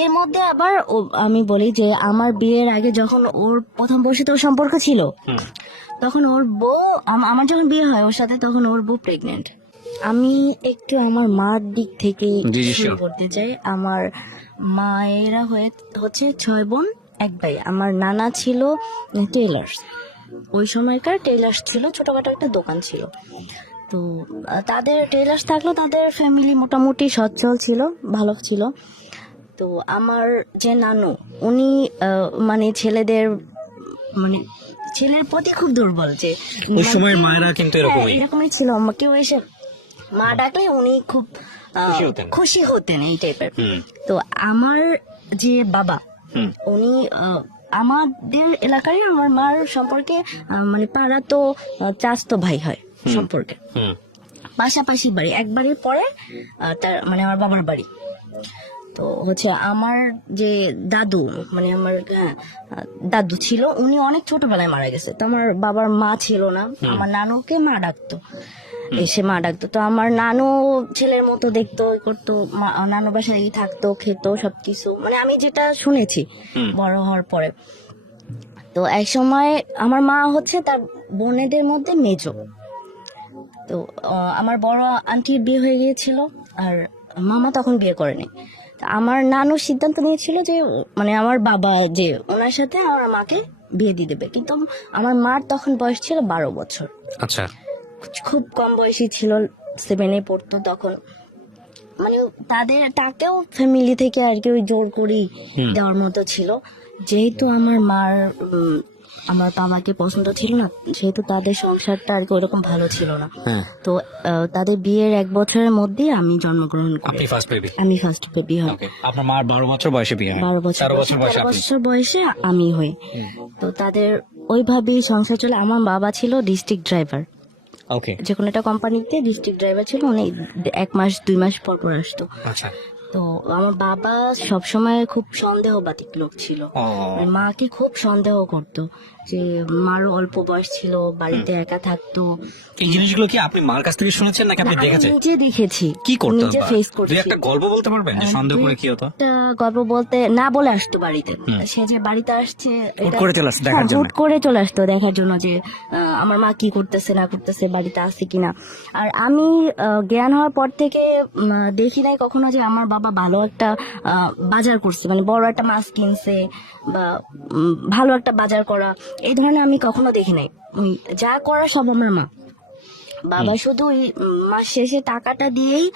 এর মধ্যে আবার আমি বলি যে আমার বিয়ের আগে যখন ওর প্রথম বয়সে তো সম্পর্ক ছিল, তখন ওর বউ আমার যখন বিয়ে হয় ওর সাথে, তখন ওর বউ প্রেগনেন্ট। আমি একটু আমার মার দিক থেকে শুরু করতে চাই। আমার মায়েরা হচ্ছে 6 বোন 1 ভাই। আমার নানা ছিল টেলার্স, ওই সময়কার টেলার্স ছিল, ছোটখাটো একটা দোকান ছিল। তো তাদের টেলার্স থাকলেও তাদের ফ্যামিলি মোটামুটি সচ্ছল ছিল, ভালো ছিল। তো আমার যে নানু, উনি মানে ছেলের প্রতি খুব দুর্বল, যে ওই সময়ের মায়েরা কিন্তু এরকমই ছিল। কেউ এসে মা ডাকলে উনি খুব খুশি হতেন এই টাইপের। তো আমার যে বাবা, উনি আমাদের এলাকায় আমার মার সম্পর্কে মানে পাড়া তো চাচাতো ভাই হয় সম্পর্কে, পাশাপাশি বাড়ি, এক বাড়ির পরে তার মানে আমার বাবার বাড়ি। তো হচ্ছে আমার যে দাদু, মানে আমার দাদু ছিল, উনি অনেক ছোটবেলায় মারা গেছে। তো আমার বাবার মা ছিল না, আমার নানুকে মা ডাকতো, এসে মা ডাকতো। তো আমার নানু ছেলের মতো দেখতো, করতো, নানু বাসায় থাকতো, খেতো সবকিছু, মানে আমি যেটা শুনেছি বড় হওয়ার পরে। তো এক সময় আমার মা হচ্ছে তার বোনেদের মধ্যে মেজো। তো আমার বড় আন্টির বিয়ে হয়ে গিয়েছিল, আর মামা তখন বিয়ে করেনি। আমার নানু সিদ্ধান্ত নিয়েছিল যে মানে আমার বাবা যে ওনার সাথে আমার মাকে বিয়ে দিয়ে দেবে, কিন্তু আমার মার তখন বয়স ছিল 12 বছর। আচ্ছা, খুব কম বয়সী ছিল, 7-এ পড়তো তখন। মানে তাকেও ফ্যামিলি থেকে আর কি ওই জোর করি দেওয়ার মতো ছিল। যেহেতু আমার মার আমার বাবাকে পছন্দ ছিল না, সেহেতু তাদের সংসারটা আর কি ওরকম ভালো ছিল না। তো তাদের বিয়ের 1 বছরের মধ্যে আমি জন্মগ্রহণ করি। আমি ফার্স্ট বেবি হই। আপনার মার 12 বছর বয়সে বিয়ে হয়। 12 বছর বয়সে আমি হই। তো তাদের ওইভাবেই সংসার চলে। আমার বাবা ছিল ডিস্ট্রিক্ট ড্রাইভার, যে কোনো একটা কোম্পানিতে ডিস্ট্রিক্ট ড্রাইভার ছিল। উনি 1 মাস 2 মাস পর পর আসতো। তো আমার বাবা সবসময় খুব সন্দেহবাদী লোক ছিল, মাকে খুব সন্দেহ করতো, যে মারও অল্প বয়স ছিল, বাড়িতে একা থাকতো। এই জিনিসগুলো কি আপনি মার কাছ থেকে শুনেছেন নাকি আপনি দেখেছেন? নিজে দেখেছি, কি করতো, নিজে ফেস করছি। একটা গল্প বলতে পারবেন যে সন্দেহ করে কি হতো? একটা গল্প বলতে না বলে আসতো বাড়িতে, সে যে বাড়িতে আসছে হুট করে চলে আসতো দেখার জন্য, হুট করে চলে আসতো দেখার জন্য যে আমার মা কি করতেছে না করতেছে, বাড়িতে আছে কিনা। আর আমি জ্ঞান হওয়ার পর থেকে দেখি নাই কখনো যে আমার বাবা ভালো একটা বাজার করছে, মানে বড় একটা মাছ কিনছে বা ভালো একটা বাজার করা, এই ধরনের আমি কখনো দেখি নাই। যা করা সব আমার মা। বাবা শুধু ওই মাস শেষে টাকাটা দিয়েই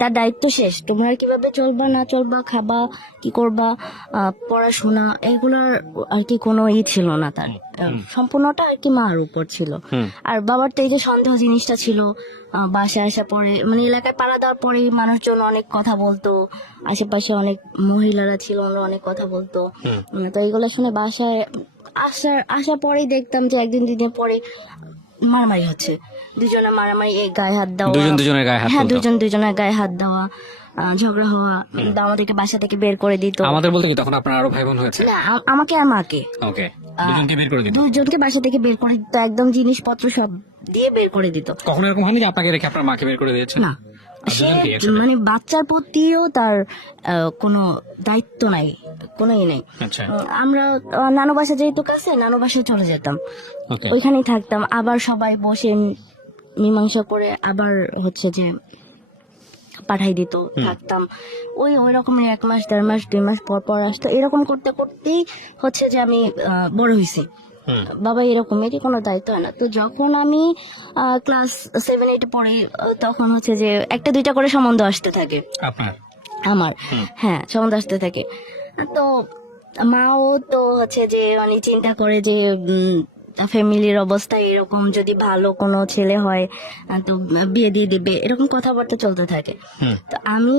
তার দায়িত্ব শেষ, তোমরা কিভাবে চলবা না চলবা, খাবা কি করবা, পড়াশোনা, এগুলোর আর কি কোনো ছিল না তার। সম্পূর্ণটা আর কি মার উপর ছিল। আর বাবার তো এই যে সন্দেহ জিনিসটা ছিল, বাসায় আসা পরে মানে এলাকায় পাড়া দেওয়ার পরে মানুষজন অনেক কথা বলতো, আশেপাশে অনেক মহিলারা ছিল, অনেক কথা বলতো। তো এইগুলো শুনে বাসায় আসার পরেই দেখতাম যে একদিন 2 দিন পরে মারামারি হচ্ছে, দুজনে মারামারি, গায়ে হাত দেওয়া, দুজন দুজনের গায়ে হাত দেওয়া, ঝগড়া হওয়া। আমাদেরকে বাসা থেকে বের করে দিত। আমাদের বলতে কি তখন আপনার আরো ভাই বোন হয়েছে? না, আমাকে আর মাকে, দুজনকে বাসা থেকে বের করে দিত, একদম জিনিসপত্র সব দিয়ে বের করে দিত। কখনো এরকম হয়নি যে আপনাকে রেখে আপনার মাকে বের করে দিয়েছে? না, মানে বাচ্চার প্রতিও তার কোনো দায়িত্ব নাই, কোনোই নাই। আমরা নানু বাসা যেহেতু কাছে, নানু বাসায় চলে যেতাম, ওইখানেই থাকতাম। আবার সবাই বসে মীমাংসা করে আবার হচ্ছে যে পাঠাই দিত, থাকতাম। ওই রকমের 1 মাস 1.5 মাস 2 মাস পর পর আসতো। এরকম করতে করতেই হচ্ছে যে আমি বড় হয়েছি। বাবা এরকমেরই কোনো দায়িত্ব হয় না। তো যখন আমি ক্লাস 7-8 পড়ি, তখন হচ্ছে যে 1-2টা করে সম্বন্ধ আসতে থাকে আমার। হ্যাঁ, সম্বন্ধ আসতে থাকে। তো মাও তো হচ্ছে যে অনেক চিন্তা করে যে ফ্যামিলির অবস্থা এরকম, যদি ভালো কোনো ছেলে হয় তো বিয়ে দিয়ে দিবে, এরকম কথাবার্তা চলতে থাকে। তো আমি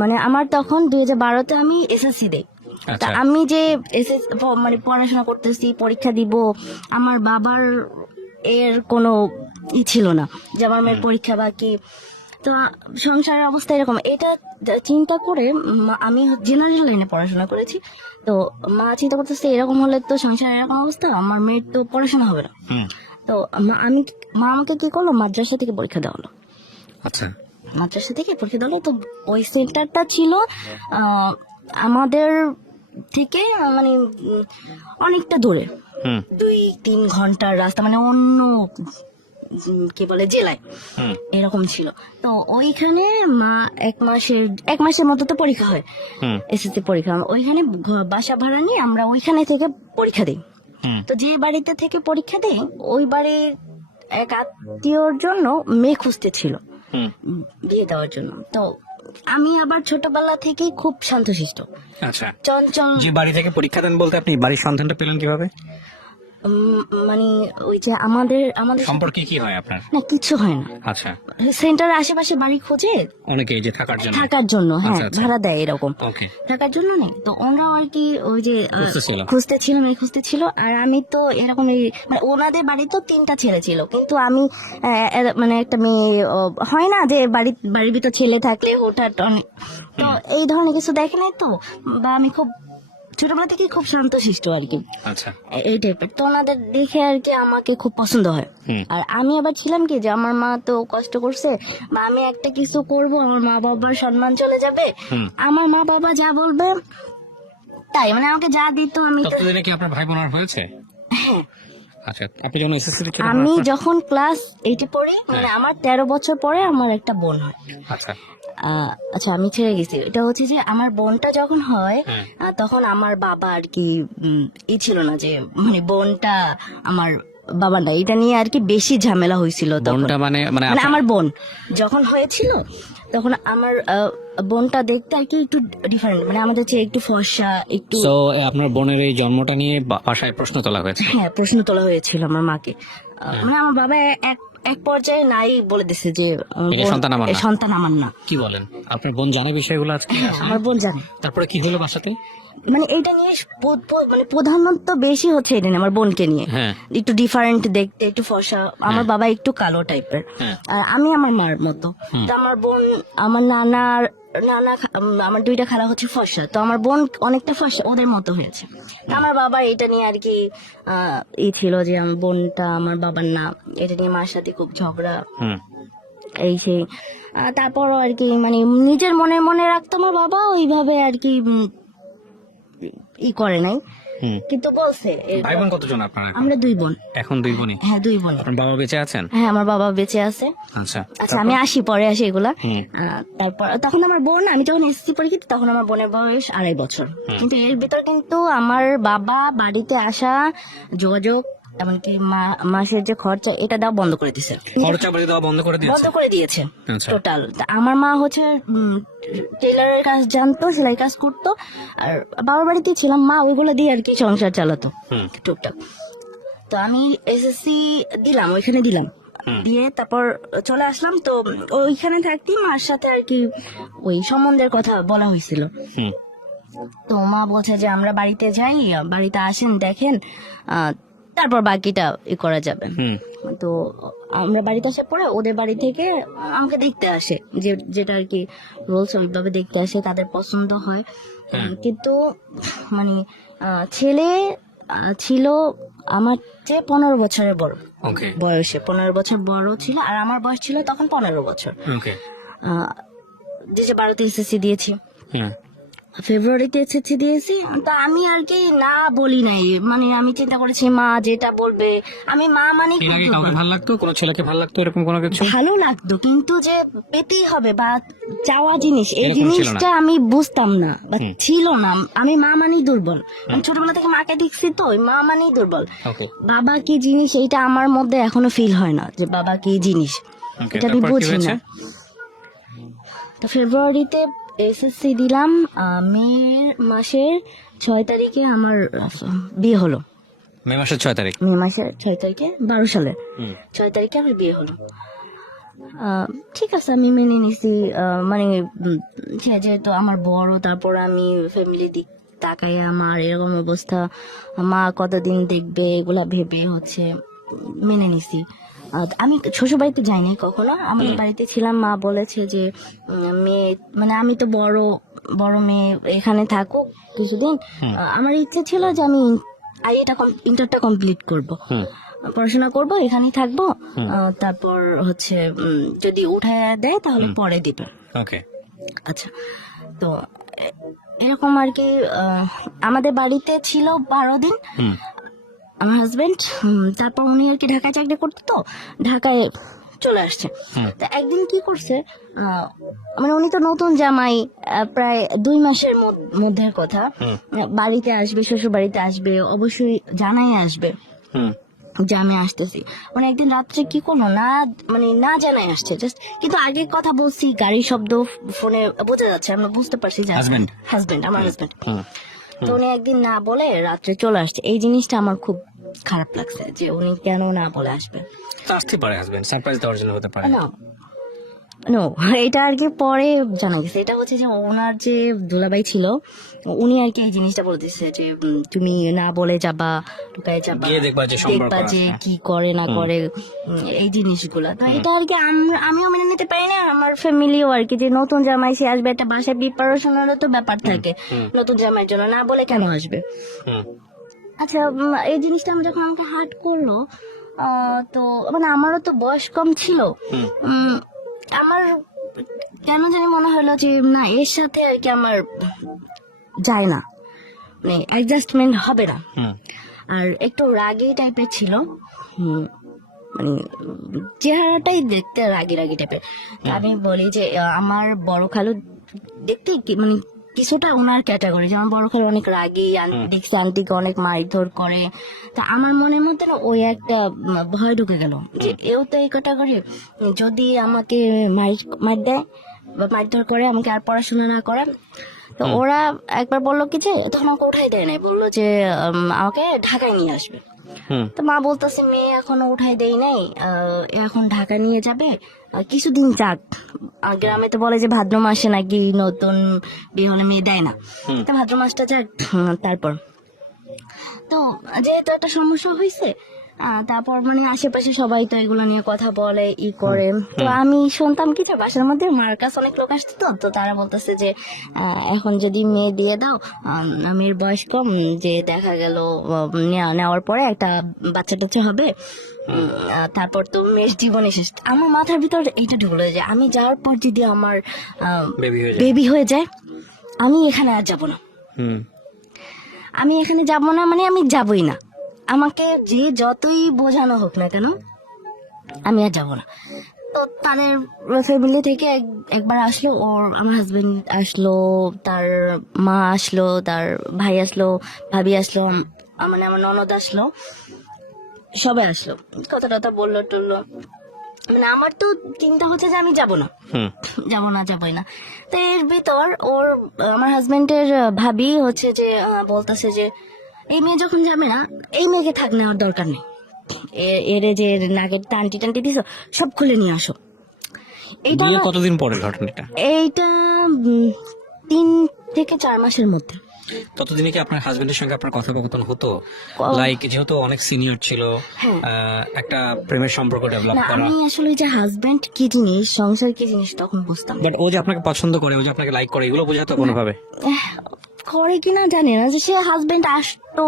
মানে আমার তখন 2012-তে আমি এসএসসি দেই। তা আমি যে মানে পড়াশোনা করতেছি, পরীক্ষা দিব, আমার বাবার এর কোনো ছিল না যে আমার মেয়ের পরীক্ষা বাকি। তো সংসারের অবস্থা এরকম, এটা চিন্তা করে আমি জেনারেল লাইনে পড়াশোনা করেছি। তো মা চিন্তা করতেছে এরকম হলে তো সংসারের এরকম অবস্থা, আমার মেয়ের তো পড়াশোনা হবে না। তো মা আমাকে কি করলো, মাদ্রাসা থেকে পরীক্ষা দেওয়া হলো। মাদ্রাসা থেকে পরীক্ষা দেওয়া হলো। তো ওই সেন্টারটা ছিল আমাদের থেকে মানে অনেকটা দূরে, হুম 2-3 ঘন্টার রাস্তা, মানে অন্য কি বলে জেলায় হুম এরকম ছিল। তো ওইখানে মা এক মাসের মতো তো পরীক্ষা হয়, হুম এসএসসি পরীক্ষা। ওইখানে বাসা ভাড়া নিয়ে আমরা ওইখানে থেকে পরীক্ষা দিই। হুম তো যে বাড়িতে থেকে পরীক্ষা দিই ওই বাড়ির এক আত্মীয়র জন্য মেয়ে খুঁজতে ছিল হুম বিয়ে দেওয়ার জন্য। তো আমি আবার ছোটবেলা থেকেই খুব শান্তশিষ্ট, আচ্ছা, চঞ্চল। যে বাড়ি থেকে পরীক্ষা দেন বলতে আপনি বাড়ির সন্ধানটা পেলেন কিভাবে? মানে ওই যে আমাদের সম্পর্কে কি হয় আপনার? না, কিছু হয় না, আচ্ছা, সেন্টারের আশেপাশে বাড়ি খোঁজে অনেকেই যে থাকার জন্য। হ্যাঁ, আচ্ছা, আচ্ছা। ভাড়া দেয় এরকম, ওকে, থাকার জন্য নেই। তো ওনারাও আর কি ওই যে খুঁজতেছিল। মেয়ে খুঁজতেছিল। আর আমি তো এরকম মানে ওনাদের বাড়ি তো 3টা ছেলে ছিল, কিন্তু আমি মানে একটা মেয়ে হয় না যে বাড়ির ভিতর ছেলে থাকলে হঠাৎ তো এই ধরনের কিছু দেখে নাই তো, বা আমি খুব ছোটবেলা থেকে খুব শান্তশিষ্ট আর কি, আচ্ছা, এই টাইপের। তো ওনাদের দেখে আর কি আমাকে খুব পছন্দ হয়। আর আমি আবার ছিলাম কি যে আমার মা তো কষ্ট করছে, বা আমি একটা কিছু করব আমার মা বাবার সম্মান চলে যাবে, আমার মা বাবা যা বলবে তাই, মানে আমাকে যা দিত আমি ততদিনে কি আপনার ভাই বোন আর হয়েছে? হ্যাঁ, আচ্ছা, আপনি যখন এসএসসি দিচ্ছেন আমি যখন ক্লাস 8-এ পড়ি, মানে আমার 13 বছর পরে আমার একটা বোন হয়। আচ্ছা, আচ্ছা, আমি ছেড়ে গেছি। এটা হচ্ছে যে আমার বোনটা যখন হয় তখন আমার বাবা আর কি ই ছিল না যে মানে বোনটা আমার বাবা না, এটা নিয়ে আর কি বেশি ঝামেলা হয়েছিল তখন। বোনটা মানে আমার বোন যখন হয়েছিল তখন আমার বোনটা দেখতে আর কি একটু ডিফারেন্ট, মানে আমাদের চেয়ে একটু ফর্সা একটু। তো আপনার বোনের এই জন্মটা নিয়ে বাসায় প্রশ্ন তোলা হয়েছে? হ্যাঁ, প্রশ্ন তোলা হয়েছিল আমার মাকে। মানে আমার বাবা এক পর্যায়ে নাই বলে দিছে যে সন্তান আমার না। কি বলেন? আপনার বোন জানে বিষয়গুলো আজকে? হ্যাঁ, আমার বোন জানে। তারপরে কি হলো বাসাতে? মানে এটা নিয়ে মানে প্রধানত বেশি হচ্ছে এটা নিয়ে, আমার বোনকে নিয়ে। একটু ডিফারেন্ট দেখতে, একটু ফর্সা, আমার বাবা একটু কালো টাইপের, আর আমি আমার মার মতো। তো আমার বোন, আমার নানা আমার 2টা খালা হচ্ছে ফর্সা, তো আমার বোন অনেকটা ফর্সা ওদের মতো হয়েছে। আমার বাবা এটা নিয়ে আর কি ই ছিল যে আমার বোনটা আমার বাবার না, এটা নিয়ে মার সাথে খুব ঝগড়া এই সেই। তারপরও আর কি মানে নিজের মনে মনে রাখতো আমার বাবা, ওইভাবে আর কি ই করে নাই, কিন্তু বলছে। ভাই বোন কতজন আপনারা? আমরা 2 বোন। এখন 2 বোনই? হ্যাঁ, 2 বোন। আপনার বাবা বেঁচে আছেন? হ্যাঁ, আমার বাবা বেঁচে আছে। আচ্ছা, আচ্ছা, আমি পরে আসি এগুলা। তারপর তখন আমার বোন, আমি যখন এসএসসি পরীক্ষা দিই তখন আমার বোনের বয়স 2.5 বছর। কিন্তু এর ভিতর কিন্তু আমার বাবা বাড়িতে আসা, যোগাযোগ, এমনকি মাসের যে খরচা এটা দেওয়া বন্ধ করে দিয়েছে। বন্ধ করে দিয়েছে টোটাল। আমার মা হচ্ছে টেলারের কাজ জানতো, সেলাই কাজ করতো, আর বাবার বাড়িতে ছিলাম, মা ওইগুলো দিয়ে আর কি সংসার চালাতো টুকটাক। তো আমি এসএসসি দিলাম, ওইখানে দিলাম, দিয়ে তারপর চলে আসলাম। তো ওইখানে থাকতে মার সাথে আর কি ওই সম্বন্ধের কথা বলা হয়েছিল। তো মা বলছে যে আমরা বাড়িতে যাই, বাড়িতে আসেন, দেখেন, তারপর বাকিটা করা যাবে। তো আমরা বাড়িতে আসার পরে ওদের বাড়ি থেকে আমাকে দেখতে আসে, যেটা আর কি রোলস, ওইভাবে দেখতে আসে, তাদের পছন্দ হয়। কিন্তু মানে ছেলে ছিল আমার চেয়ে 15 বছরের বড়, বয়সে 15 বছর বড় ছিল, আর আমার বয়স ছিল তখন 15 বছর। যে 12তে এসএসসি দিয়েছি, ফেব্রুয়ারিতে এসএসসি দিয়েছি। তো আমি আর কি না বলি নাই, মানে আমি চিন্তা করেছি মা যেটা বলবে, আমি মা মানে ভালো লাগতো, কোনো ছেলেকে ভালো লাগতো এরকম কোনো কিছু? ভালো লাগতো, কিন্তু যে পেতেই হবে বা চাওয়া জিনিস, এই জিনিসটা আমি বুঝতাম না বা ছিল না। আমি মা মানেই দুর্বল, আমি ছোটবেলা থেকে মাকে দেখছি, তো মা মানেই দুর্বল। বাবা কি জিনিস এইটা আমার মধ্যে এখনো ফিল হয় না, যে বাবা কি জিনিস এটা আমি বুঝি না। তো ফেব্রুয়ারিতে এসএসসি দিলাম, মে মাসের 6 তারিখে আমার বিয়ে হলো। মে মাসের 6 তারিখ? মে মাসের 6 তারিখে, 12 সালের 6 তারিখে আমার বিয়ে হলো। ঠিক আছে, আমি মেনে নিছি, মানে যেহেতু আমার বড়, তারপর আমি ফ্যামিলি দিক তাকাই, আমার এরকম অবস্থা, মা কতদিন দেখবে এগুলা ভেবে হচ্ছে মেনে নিছি। আমি শ্বশুর বাড়িতে যাইনি কখনো, আমাদের বাড়িতে ছিলাম। মা বলেছে যে মেয়ে, মানে আমি তো বড় মেয়ে, এখানে থাকুক কিছুদিন। আমার ইচ্ছে ছিল যে আমি ইন্টারটা কমপ্লিট করব, পড়াশোনা করব, এখানেই থাকবো, তারপর হচ্ছে যদি উঠায় দেয় তাহলে পরে দিবে। ওকে, আচ্ছা। তো এরকম আর কি আমাদের বাড়িতে ছিল 12 দিন আমার হাজবেন্ড। তারপর উনি আর কি ঢাকায় চাকরি করতো, তো ঢাকায় চলে আসছে। তা একদিন কি করছে, মানে উনি তো নতুন জামাই, প্রায় 2 মাসের মধ্যের কথা। বাড়িতে আসবে, শ্বশুর বাড়িতে আসবে, অবশ্যই জানাই আসবে যে আমি আসতেছি। মানে একদিন রাত্রে কি করলো, মানে না জানাই আসছে জাস্ট, কিন্তু আগে কথা বলছি, গাড়ির শব্দ ফোনে বোঝা যাচ্ছে, আমরা বুঝতে পারছি যে হাজবেন্ড, আমার হাজবেন্ড। তো উনি একদিন না বলে রাত্রে চলে আসছে। এই জিনিসটা আমার খুব খারাপ লাগছে যে উনি কেন না বলে আসবে। আসতে পারে হাজবেন্ড সারপ্রাইজ দেওয়ার জন্য হতে পারে। নো, এটা আর কি পরে জানা গেছে। এটা হচ্ছে যে ওনার যে দুলাভাই ছিল, উনি আর কি এই জিনিসটা বলতেছে যে তুমি না বলে যাবা, ঢুকায় যাবা, দেখবা যে কি করে না করে, এই জিনিসগুলা। তো এটা আর কি আমিও মেনে নিতে পারি না, আমার ফ্যামিলিও আর কি, যে নতুন জামাই সে আসবে, একটা বাসায় প্রিপারেশনেরও তো ব্যাপার থাকে নতুন জামাইয়ের জন্য, না বলে কেন আসবে। আচ্ছা, এই জিনিসটা আমি যখন আমাকে হার্ট করলো, তো মানে আমারও তো বয়স কম ছিল, আমার কেন জানি মনে হলো যে না, এর সাথে আর কি আমার যায় না, মানে অ্যাডজাস্টমেন্ট হবে না। আর একটু রাগী টাইপের ছিল, মানে চেহারাটাই দেখতে রাগী টাইপের। আমি বলি যে আমার বড় খালু দেখতে মানে কিছুটা ওনার ক্যাটাগরি, যেমন বড় খালু অনেক রাগী, দেখছি আন্টিকে অনেক মারধর করে। তা আমার মনের মধ্যে না ওই একটা ভয় ঢুকে গেল যে এও তো এই ক্যাটাগরি, যদি আমাকে মার দেয় বা মারধর করে, আমাকে আর পড়াশোনা না করে। তো ওরা একবার বললো কি যে, তখন আমাকে উঠাই দেয় নাই, বললো যে আমাকে ঢাকায় নিয়ে আসবে। তো মা বলতেছে মেয়ে এখনো উঠাই দেই নাই, এখন ঢাকা নিয়ে যাবে, কিছুদিন যাক। গ্রামে তো বলে যে ভাদ্র মাসে নাকি নতুন বিয়ে হলে মেয়ে দেয় না, তো ভাদ্র মাসটা যাক। তারপর তো যেহেতু একটা সমস্যা হয়েছে, তারপর মানে আশেপাশে সবাই তো এগুলো নিয়ে কথা বলে, ই করে। তো আমি শুনতাম কি যে বাসার মধ্যে মার কাছে অনেক লোক আসতো, তো তারা বলতেছে যে এখন যদি মেয়ে দিয়ে দাও, মেয়ের বয়স কম, যে দেখা গেল নেওয়ার পরে একটা বাচ্চা টাচ্চা হবে, তারপর তো মেয়ের জীবনে শেষ। আমার মাথার ভিতর এইটা ঢুকলো যে আমি যাওয়ার পর যদি আমার বেবি হয়ে যায়, আমি এখানে আর যাবো না, আমি এখানে যাব না, মানে আমি যাবই না। আমাকে যে যতই বোঝানো হোক না কেন, আমি আর যাব না। তো তাদের ফ্যামিলি থেকে একবার আসলো, আমার হাজবেন্ড আসলো, তার মা আসলো, তার ভাই আসলো, ভাবি আসলো, মানে আমার ননদ আসলো, সবাই আসলো, কথা টথা বললো টললো। মানে আমার তো চিন্তা হচ্ছে যে আমি যাবই না। তো এর ভিতর আমার হাজবেন্ডের ভাবি হচ্ছে যে বলতেছে যে এই মেয়ে যখন যাবে না, এই মেয়েকে থাক নেওয়ার দরকার নেই, এর যে নাকের টানটি দিছো সব খুলে নিয়ে আসো। এইটা কতদিন পরের ঘটনাটা? এইটা 3 থেকে 4 মাসের মধ্যে। ততদিনে কি আপনার হাজবেন্ডের সঙ্গে আপনার কথোপকথন হতো? লাইক যেহেতু অনেক সিনিয়র ছিল, একটা প্রেমের সম্পর্ক ডেভেলপ করা। আমি আসলে যে হাজবেন্ড কি জিনিস, সংসার কি জিনিস তখন বুঝতাম। বাট ও যে আপনাকে পছন্দ করে, ও যে আপনাকে লাইক করে, এগুলো বোঝাতো কোনোভাবে? করে কিনা জানি না, যে সে হাজবেন্ড আসতো,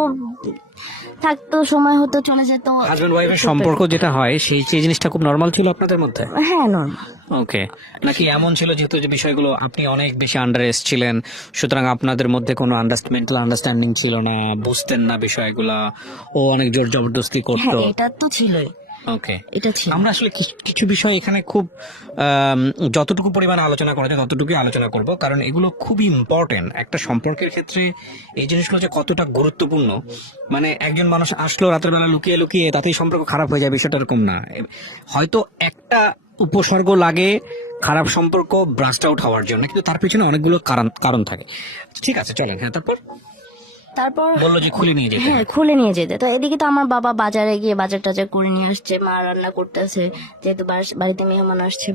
থাকতো, সময় হতো, চলে যেত। হাজবেন্ড ওয়াইফের সম্পর্ক যেটা হয়, সেই জিনিসটা খুব নরমাল ছিল আপনাদের মধ্যে? হ্যাঁ, নরমাল। ওকে, নাকি এমন ছিল যেহেতু যে বিষয়গুলো আপনি অনেক বেশি আন্ডার এজ ছিলেন, সুতরাং আপনাদের মধ্যে কোনো মেন্টাল আন্ডারস্ট্যান্ডিং ছিল না, বুঝতেন না বিষয়গুলা, ও অনেক জোর জবরদস্তি করতো? এটা তো ছিলই। ওকে, এটা ছিল। আমরা আসলে কিছু বিষয় এখানে খুব যতটুকু পরিমাণে আলোচনা করা যায় ততটুকুই আলোচনা করব, কারণ এগুলো খুবই ইম্পর্টেন্ট একটা সম্পর্কের ক্ষেত্রে। এই জিনিসগুলো যে কতটা গুরুত্বপূর্ণ, মানে একজন মানুষ আসলো রাতের বেলা লুকিয়ে লুকিয়ে, তাতেই সম্পর্ক খারাপ হয়ে যায়, বিষয়টা এরকম না। হয়তো একটা উপসর্গ লাগে খারাপ সম্পর্ক ব্রাস্ট আউট হওয়ার জন্য, কিন্তু তার পিছনে অনেকগুলো কারণ থাকে। ঠিক আছে, চলেন। হ্যাঁ, তারপর বললো যে খুলে নিয়ে যেতে। হ্যাঁ, খুলে নিয়ে যেতে। তো এদিকে তো আমার বাবা বাজারে গিয়ে বাজার টাজার করে নিয়ে আসছে, মা রান্না করতেছে, যেহেতু বাড়িতে মেহমান আসছে।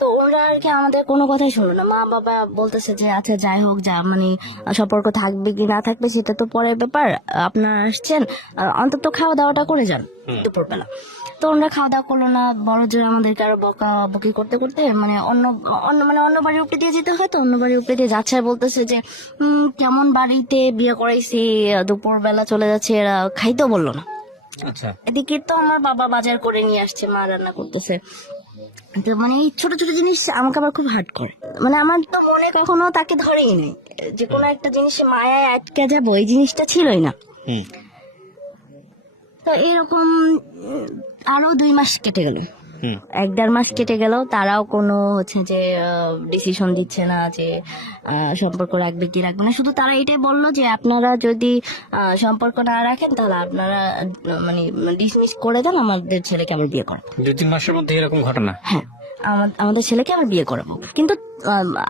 তো ওরা আর কি আমাদের কোনো কথাই শুনলো না। মা বাবা বলতেছে যে আচ্ছা যাই হোক, যা মানে সম্পর্ক থাকবে কি না থাকবে সেটা তো পরের ব্যাপার, আপনারা আসছেন, অন্তত খাওয়া দাওয়াটা করে যান দুপুরবেলা। তো ওরা খাওয়া দাওয়া করলো না, বড় জোর আমাদেরকে আরো বকা বকি করতে মানে অন্য বাড়ির উপরে দিয়ে যেতে হয়, তো অন্য বাড়ির উপরে দিয়ে যাচ্ছে, আর বলতেছে যে কেমন বাড়িতে বিয়ে করাইছি, দুপুর বেলা চলে যাচ্ছে, এরা খাইতেও বললো না। আচ্ছা, এদিকে তো আমার বাবা বাজার করে নিয়ে আসছে, মা রান্না করতেছে। তো মানে এই ছোট ছোট জিনিস আমাকে আবার খুব হার্ট করে। মানে আমার তো মনে কখনো তাকে ধরেই নেই, যে কোনো একটা জিনিসে মায়ায় আটকে যাবো এই জিনিসটা ছিলই না। হুম। তো এরকম আরো 2 মাস কেটে গেল, হুম। 1-1.5 মাস কেটে গেল, তারাও কোনো হচ্ছে যে ডিসিশন দিচ্ছে না যে সম্পর্ক রাখবে কি রাখবে না। শুধু তারা এটাই বললো যে আপনারা যদি সম্পর্ক না রাখেন তাহলে আপনারা মানে ডিসমিস করে দেন, আমাদের ছেলেকে আবার বিয়ে করাবো। 2-3 মাসের মধ্যে এরকম ঘটনা? হ্যাঁ, আমাদের ছেলেকে আবার বিয়ে করাবো। কিন্তু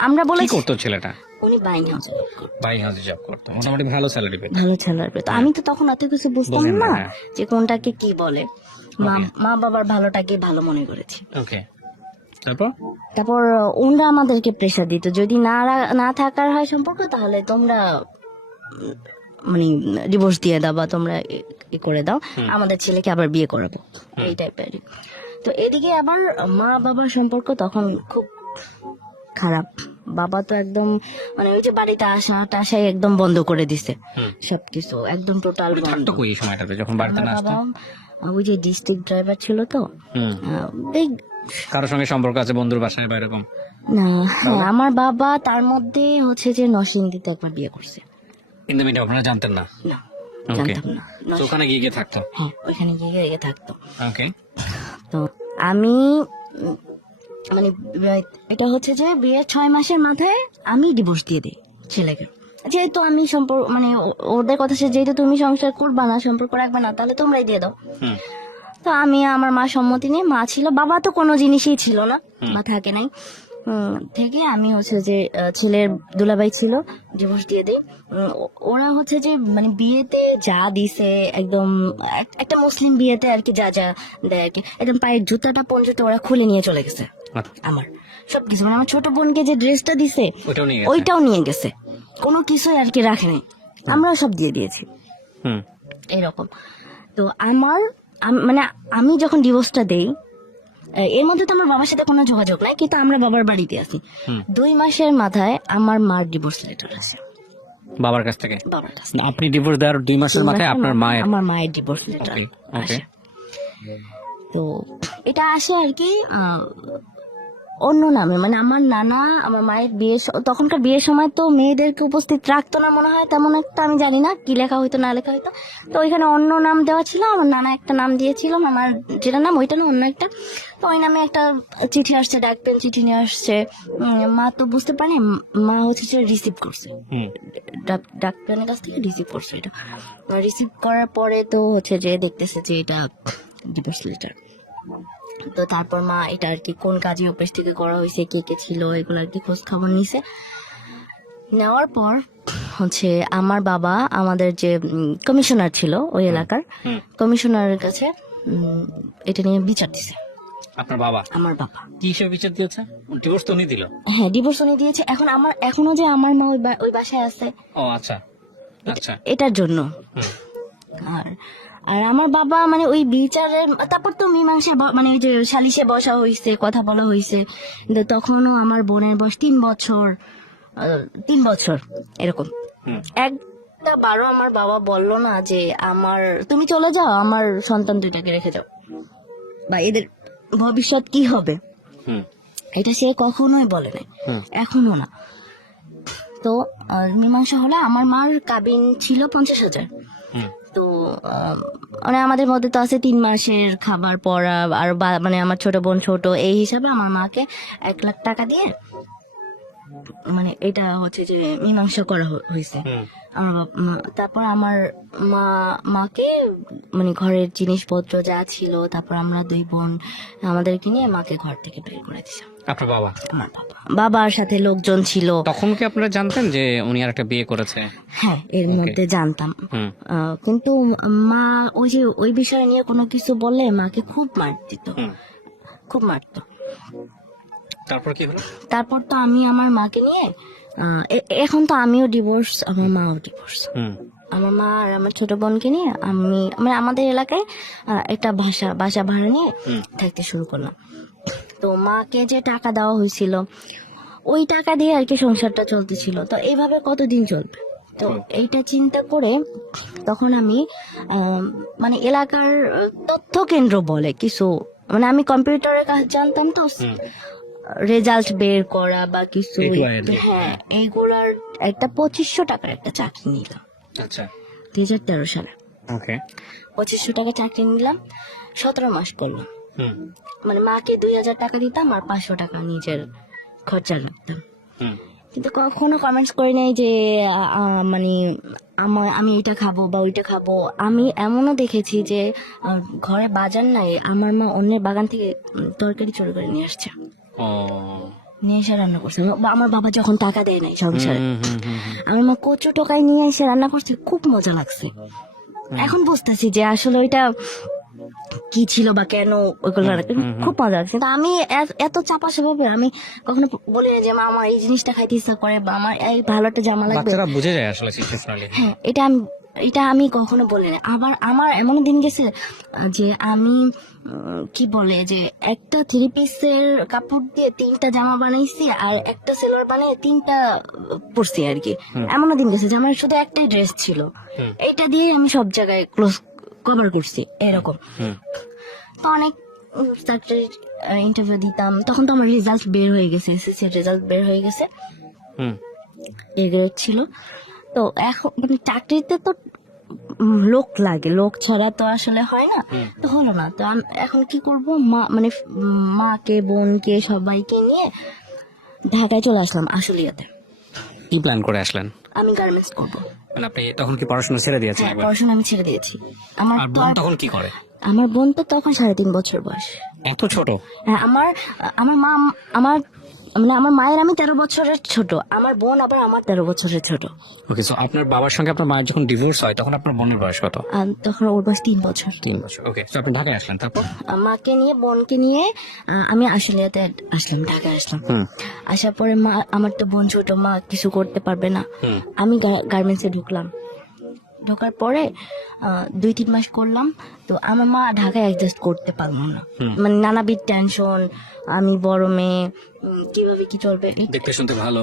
আমরা কি বলেছি, করতো ছেলেটা? উনি বাইং হাউসে হাউসে জব করতো, মোটামুটি ভালো স্যালারি পেত। ভালো ছেলে পেতো। আমি তো তখন অত কিছু বুঝতাম বুঝেন না, না হ্যাঁ। যে কোনটাকে কি বলে। মা বাবার ভালোটাকে ভালো মনে করেছি। ওকে, তারপর ওনরা আমাদেরকে প্রেশার দিত, যদি না থাকার হয় সম্পর্ক তাহলে তোমরা মানে ডিভোর্স দিয়ে দাও বা তোমরা করে দাও, আমাদের ছেলেকে আবার বিয়ে করাবো, এই টাইপের। তো এদিকে আবার মা বাবার সম্পর্ক তখন খুব খারাপ। বাবা তো একদম মানে ওই যে বাড়িতে আসাই একদম বন্ধ করে দিছে, সবকিছু একদম টোটাল বন্ধ। ওই সময়টাতে যখন বাড়িতে না আসতো, ওই যে ডিস্ট্রিক্ট ড্রাইভার ছিল তো, কারোর সঙ্গে সম্পর্ক আছে বন্ধুর বাসায় বা এরকম না। হ্যাঁ, আমার বাবা তার মধ্যে হচ্ছে যে নরসিংদীতে একবার বিয়ে করছে। ইন দ্য মিডিয়া আপনারা জানতেন না? না, জানতাম না। তো ওখানে গিয়ে থাকতো? হ্যাঁ, ওইখানে গিয়ে থাকতো। ওকে। তো আমি মানে এটা হচ্ছে যে বিয়ের 6 মাসের মাথায় আমি ডিভোর্স দিয়ে দিই ছেলেকে। যেহেতু আমি সম্পর্ক মানে ওদের কথা সে, যেহেতু তুমি সংসার করবা না, সম্পর্ক রাখবে না, তাহলে তোমরাই দিয়ে দাও। তো আমি আমার মা সম্মতি নিয়ে, মা ছিল, বাবা তো কোনো জিনিসই ছিল না, মা থাকে নাই, থেকে আমি হচ্ছে যে ছেলের দুলাভাই ছিল, ডিভোর্স দিয়ে দিই। ওরা হচ্ছে যে মানে বিয়েতে যা দিছে একদম একটা মুসলিম বিয়েতে আর কি, যা যা দেয় আর কি, একদম পায়ের জুতাটা পর্যন্ত ওরা খুলে নিয়ে চলে গেছে। আমার সবকিছু মানে আমার ছোট বোনকে যে ড্রেসটা দিছে ওইটাও নিয়ে গেছে, কোনো কিছুই আর কি রাখে নাই, আমরাও সব দিয়ে দিয়েছি এরকম। তো মানে আমি যখন ডিভোর্সটা দেই, এর মধ্যে তো আমার বাবার সাথে কোনো যোগাযোগ নাই, কিন্তু আমরা বাবার বাড়িতে আছি। 2 মাসের মাথায় আমার মার ডিভোর্স লেটার আসে বাবার কাছ থেকে। বাবার কাছ আপনি ডিভোর্স দেওয়ার 2 মাসের মাথায় আমার মায়ের ডিভোর্স লেটার আসে। তো এটা আসে আর কি অন্য নামে, মানে আমার নানা আমার মায়ের বিয়ে, তখনকার বিয়ের সময় তো মেয়েদেরকে উপস্থিত রাখতো না মনে হয় তেমন একটা, আমি জানি না কি লেখা হইতো না লেখা হইতো। তো ওইখানে অন্য নাম দেওয়া ছিল, আমার নানা একটা নাম দিয়েছিল, আমার যেটা নাম ওইটা না অন্য একটা। তো ওই নামে একটা চিঠি আসছে, ডাক পেন চিঠি নিয়ে আসছে। মা তো বুঝতে পারি, মা হচ্ছে যে রিসিভ করছে, ডাক পেনের কাছ থেকে রিসিভ করছে। এটা রিসিভ করার পরে তো হচ্ছে যে দেখতেছে যে এটা ডিভোর্স লেটার। তো তারপর মা এটা আর কি কোন কাজে অফিস থেকে করা হয়েছে, কে কে ছিল, এগুলো আর কি খোঁজ খবর নিছে। নেওয়ার পর হচ্ছে আমার বাবা আমাদের যে কমিশনার ছিল ওই এলাকার কমিশনারের কাছে এটা নিয়ে বিচার দিছে। আপনার বাবা? আমার বাবা। কি হিসেবে বিচার দিয়েছে? ডিভোর্স তো উনি দিল? হ্যাঁ, ডিভোর্স উনি দিয়েছে। এখন এখনো যে আমার মা ওই বাসায় আছে। ও আচ্ছা আচ্ছা, এটার জন্য। আর আমার বাবা মানে ওই বিচারের, তারপর তো মীমাংসা মানে ওই যে সালিশে বসা হয়েছে, কথা বলা হয়েছে। তখনও আমার বোনের বয়স 3 বছর এরকম। একটা বারো আমার বাবা বলল না যে তুমি চলে যাও, আমার সন্তান 2টাকে রেখে যাও, বা এদের ভবিষ্যৎ কি হবে, এটা সে কখনোই বলে নাই, এখনো না। তো মীমাংসা হলো, আমার মার কাবিন ছিল 50,000। তো মানে আমাদের মধ্যে তো আছে 3 মাসের খাবার পড়া, আর মানে আমার ছোট বোন ছোট, এই হিসাবে আমার মাকে 1 লাখ টাকা দিয়ে মানে এটা হচ্ছে যে মীমাংসা করা হয়েছে। তারপর আমার মাকে মানে ঘরের জিনিসপত্র যা ছিল, তারপর আমরা 2 বোন আমাদেরকে নিয়ে মাকে ঘর থেকে বের করে দিয়েছে। আপনার বাবা? আমার বাবার সাথে লোকজন ছিল। তখন কি আপনারা জানতেন যে উনি আর একটা বিয়ে করেছে? হ্যাঁ, এর মধ্যে জানতাম, কিন্তু মা ওই যে ওই বিষয় নিয়ে কোনো কিছু বললে মাকে খুব মার দিত, খুব মারতো। তারপর কি হলো? তারপর তো আমি আমার মাকে নিয়ে এখন তো আমিও ডিভোর্স, আমার মাও ডিভোর্স। আমার মা আর আমার ছোট বোনকে নিয়ে আমি মানে আমাদের এলাকায় একটা বাসা ভাড়া নিয়ে থাকতে শুরু করলাম। তো মাকে যে টাকা দেওয়া হয়েছিল ওই টাকা দিয়ে আর কি সংসারটা চলতেছিল। তো এইভাবে কতদিন চলবে? তো এইটা চিন্তা করে তখন আমি মানে এলাকার তথ্য কেন্দ্র বলে কিছু, মানে আমি কম্পিউটারের কাজ জানতাম, তো রেজাল্ট বের করা বা কিছু, এগুলো আর কি। হ্যাঁ এইগুলার একটা 2500 টাকার একটা চাকরি নিলাম আচ্ছা 2013 সালে। ওকে 2500 টাকা চাকরি নিলাম, 17 মাস করলাম। হুম মানে মাকে 2000 টাকা দিতাম আর 500 টাকা নিজের খরচা রাখতাম। হুম কিন্তু কখনো কমেন্টস করি নাই যে মানে আমি এটা খাবো বা ওইটা খাবো। আমি এমনও দেখেছি যে ঘরে বাজার নাই, আমার মা অন্যের বাগান থেকে তরকারি চুরি করে নিয়ে আসছে, ও নিয়ে এসে রান্না করছে। বা আমার বাবা যখন টাকা দেয় নাই সংসারে, হুম হুম হুম হুম। আমার মা কচু টোকাই নিয়ে এসে রান্না করছে, খুব মজা লাগছে। এখন বুঝতেছি যে আসলে ওইটা কি ছিল বা কেন ওইগুলো খুব মজা লাগছে। কিন্তু আমি এত চাপা স্বভাবে আমি কখনো বলি না যে মা আমার এই জিনিসটা খাইতে ইচ্ছা করে বা আমার এই ভালো একটা জামা লাগবে। বাচ্চারা বুঝে যায় আসলে সিচুয়েশনালি। হ্যাঁ এটা আমি কখনো বলি না। আবার আমার এমন দিন গেছে যে আমি কি বলে যে একটা 3 পিসের কাপড় দিয়ে 3টা জামা বানাইছি আর একটা সেলোয়ার বানিয়ে 3টা পরছি আর কি। এমনও দিন গেছে যে আমার শুধু একটাই ড্রেস ছিল, এইটা দিয়ে আমি সব জায়গায় ক্লোজ কভার করছি এরকম। তো অনেক চাকরির ইন্টারভিউ দিতাম, তখন তো আমার রেজাল্ট বের হয়ে গেছে, এসএসসি রেজাল্ট বের হয়ে গেছে, হুম এ গ্রেড ছিল। তো এখন মানে চাকরিতে তো লোক লাগে, লোক ছাড়া তো আসলে হয় না, তো হলো না। তো এখন কি করব, মানে মাকে বোনকে সবাইকে নিয়ে ঢাকায় চলে আসলাম আশুলিয়াতে। কি প্ল্যান করে আসলেন? আমি গার্মেন্টস করবো। মানে আপনি তখন কি পড়াশোনা ছেড়ে দিয়েছেন হ্যাঁ, একবার? পড়াশোনা আমি ছেড়ে দিয়েছি। আমার আর তো বোন তখন কি করে? আমার বোন তো তখন 3.5 বছর বয়স। এত ছোট? হ্যাঁ, আমার মা আমার মানে আমার মায়ের আমি 13 বছরের ছোট, আমার বোন আবার আমার 13 বছরের ছোট। ওকে, সো আপনার বাবার সঙ্গে আপনার মায়ের যখন ডিভোর্স হয় তখন আপনার বোনের বয়স কত? আর তখন ওর বয়স 3 বছর। 3 বছর। ওকে, সো আপনি ঢাকায় আসলেন, তারপর? মাকে নিয়ে বোনকে নিয়ে আমি আশুলিয়াতে আসলাম, ঢাকায় আসলাম। আসার পরে মা, আমার তো বোন ছোট, মা কিছু করতে পারবে না, আমি গার্মেন্টসে ঢুকলাম। ঢোকার পরে 2-3 মাস করলাম, তো আমার মা ঢাকায় অ্যাডজাস্ট করতে পারলো না, মানে নানাবিধ টেনশন, আমি বড় মেয়ে, কিভাবে কি চলবে। দেখতে শুনতে ভালো,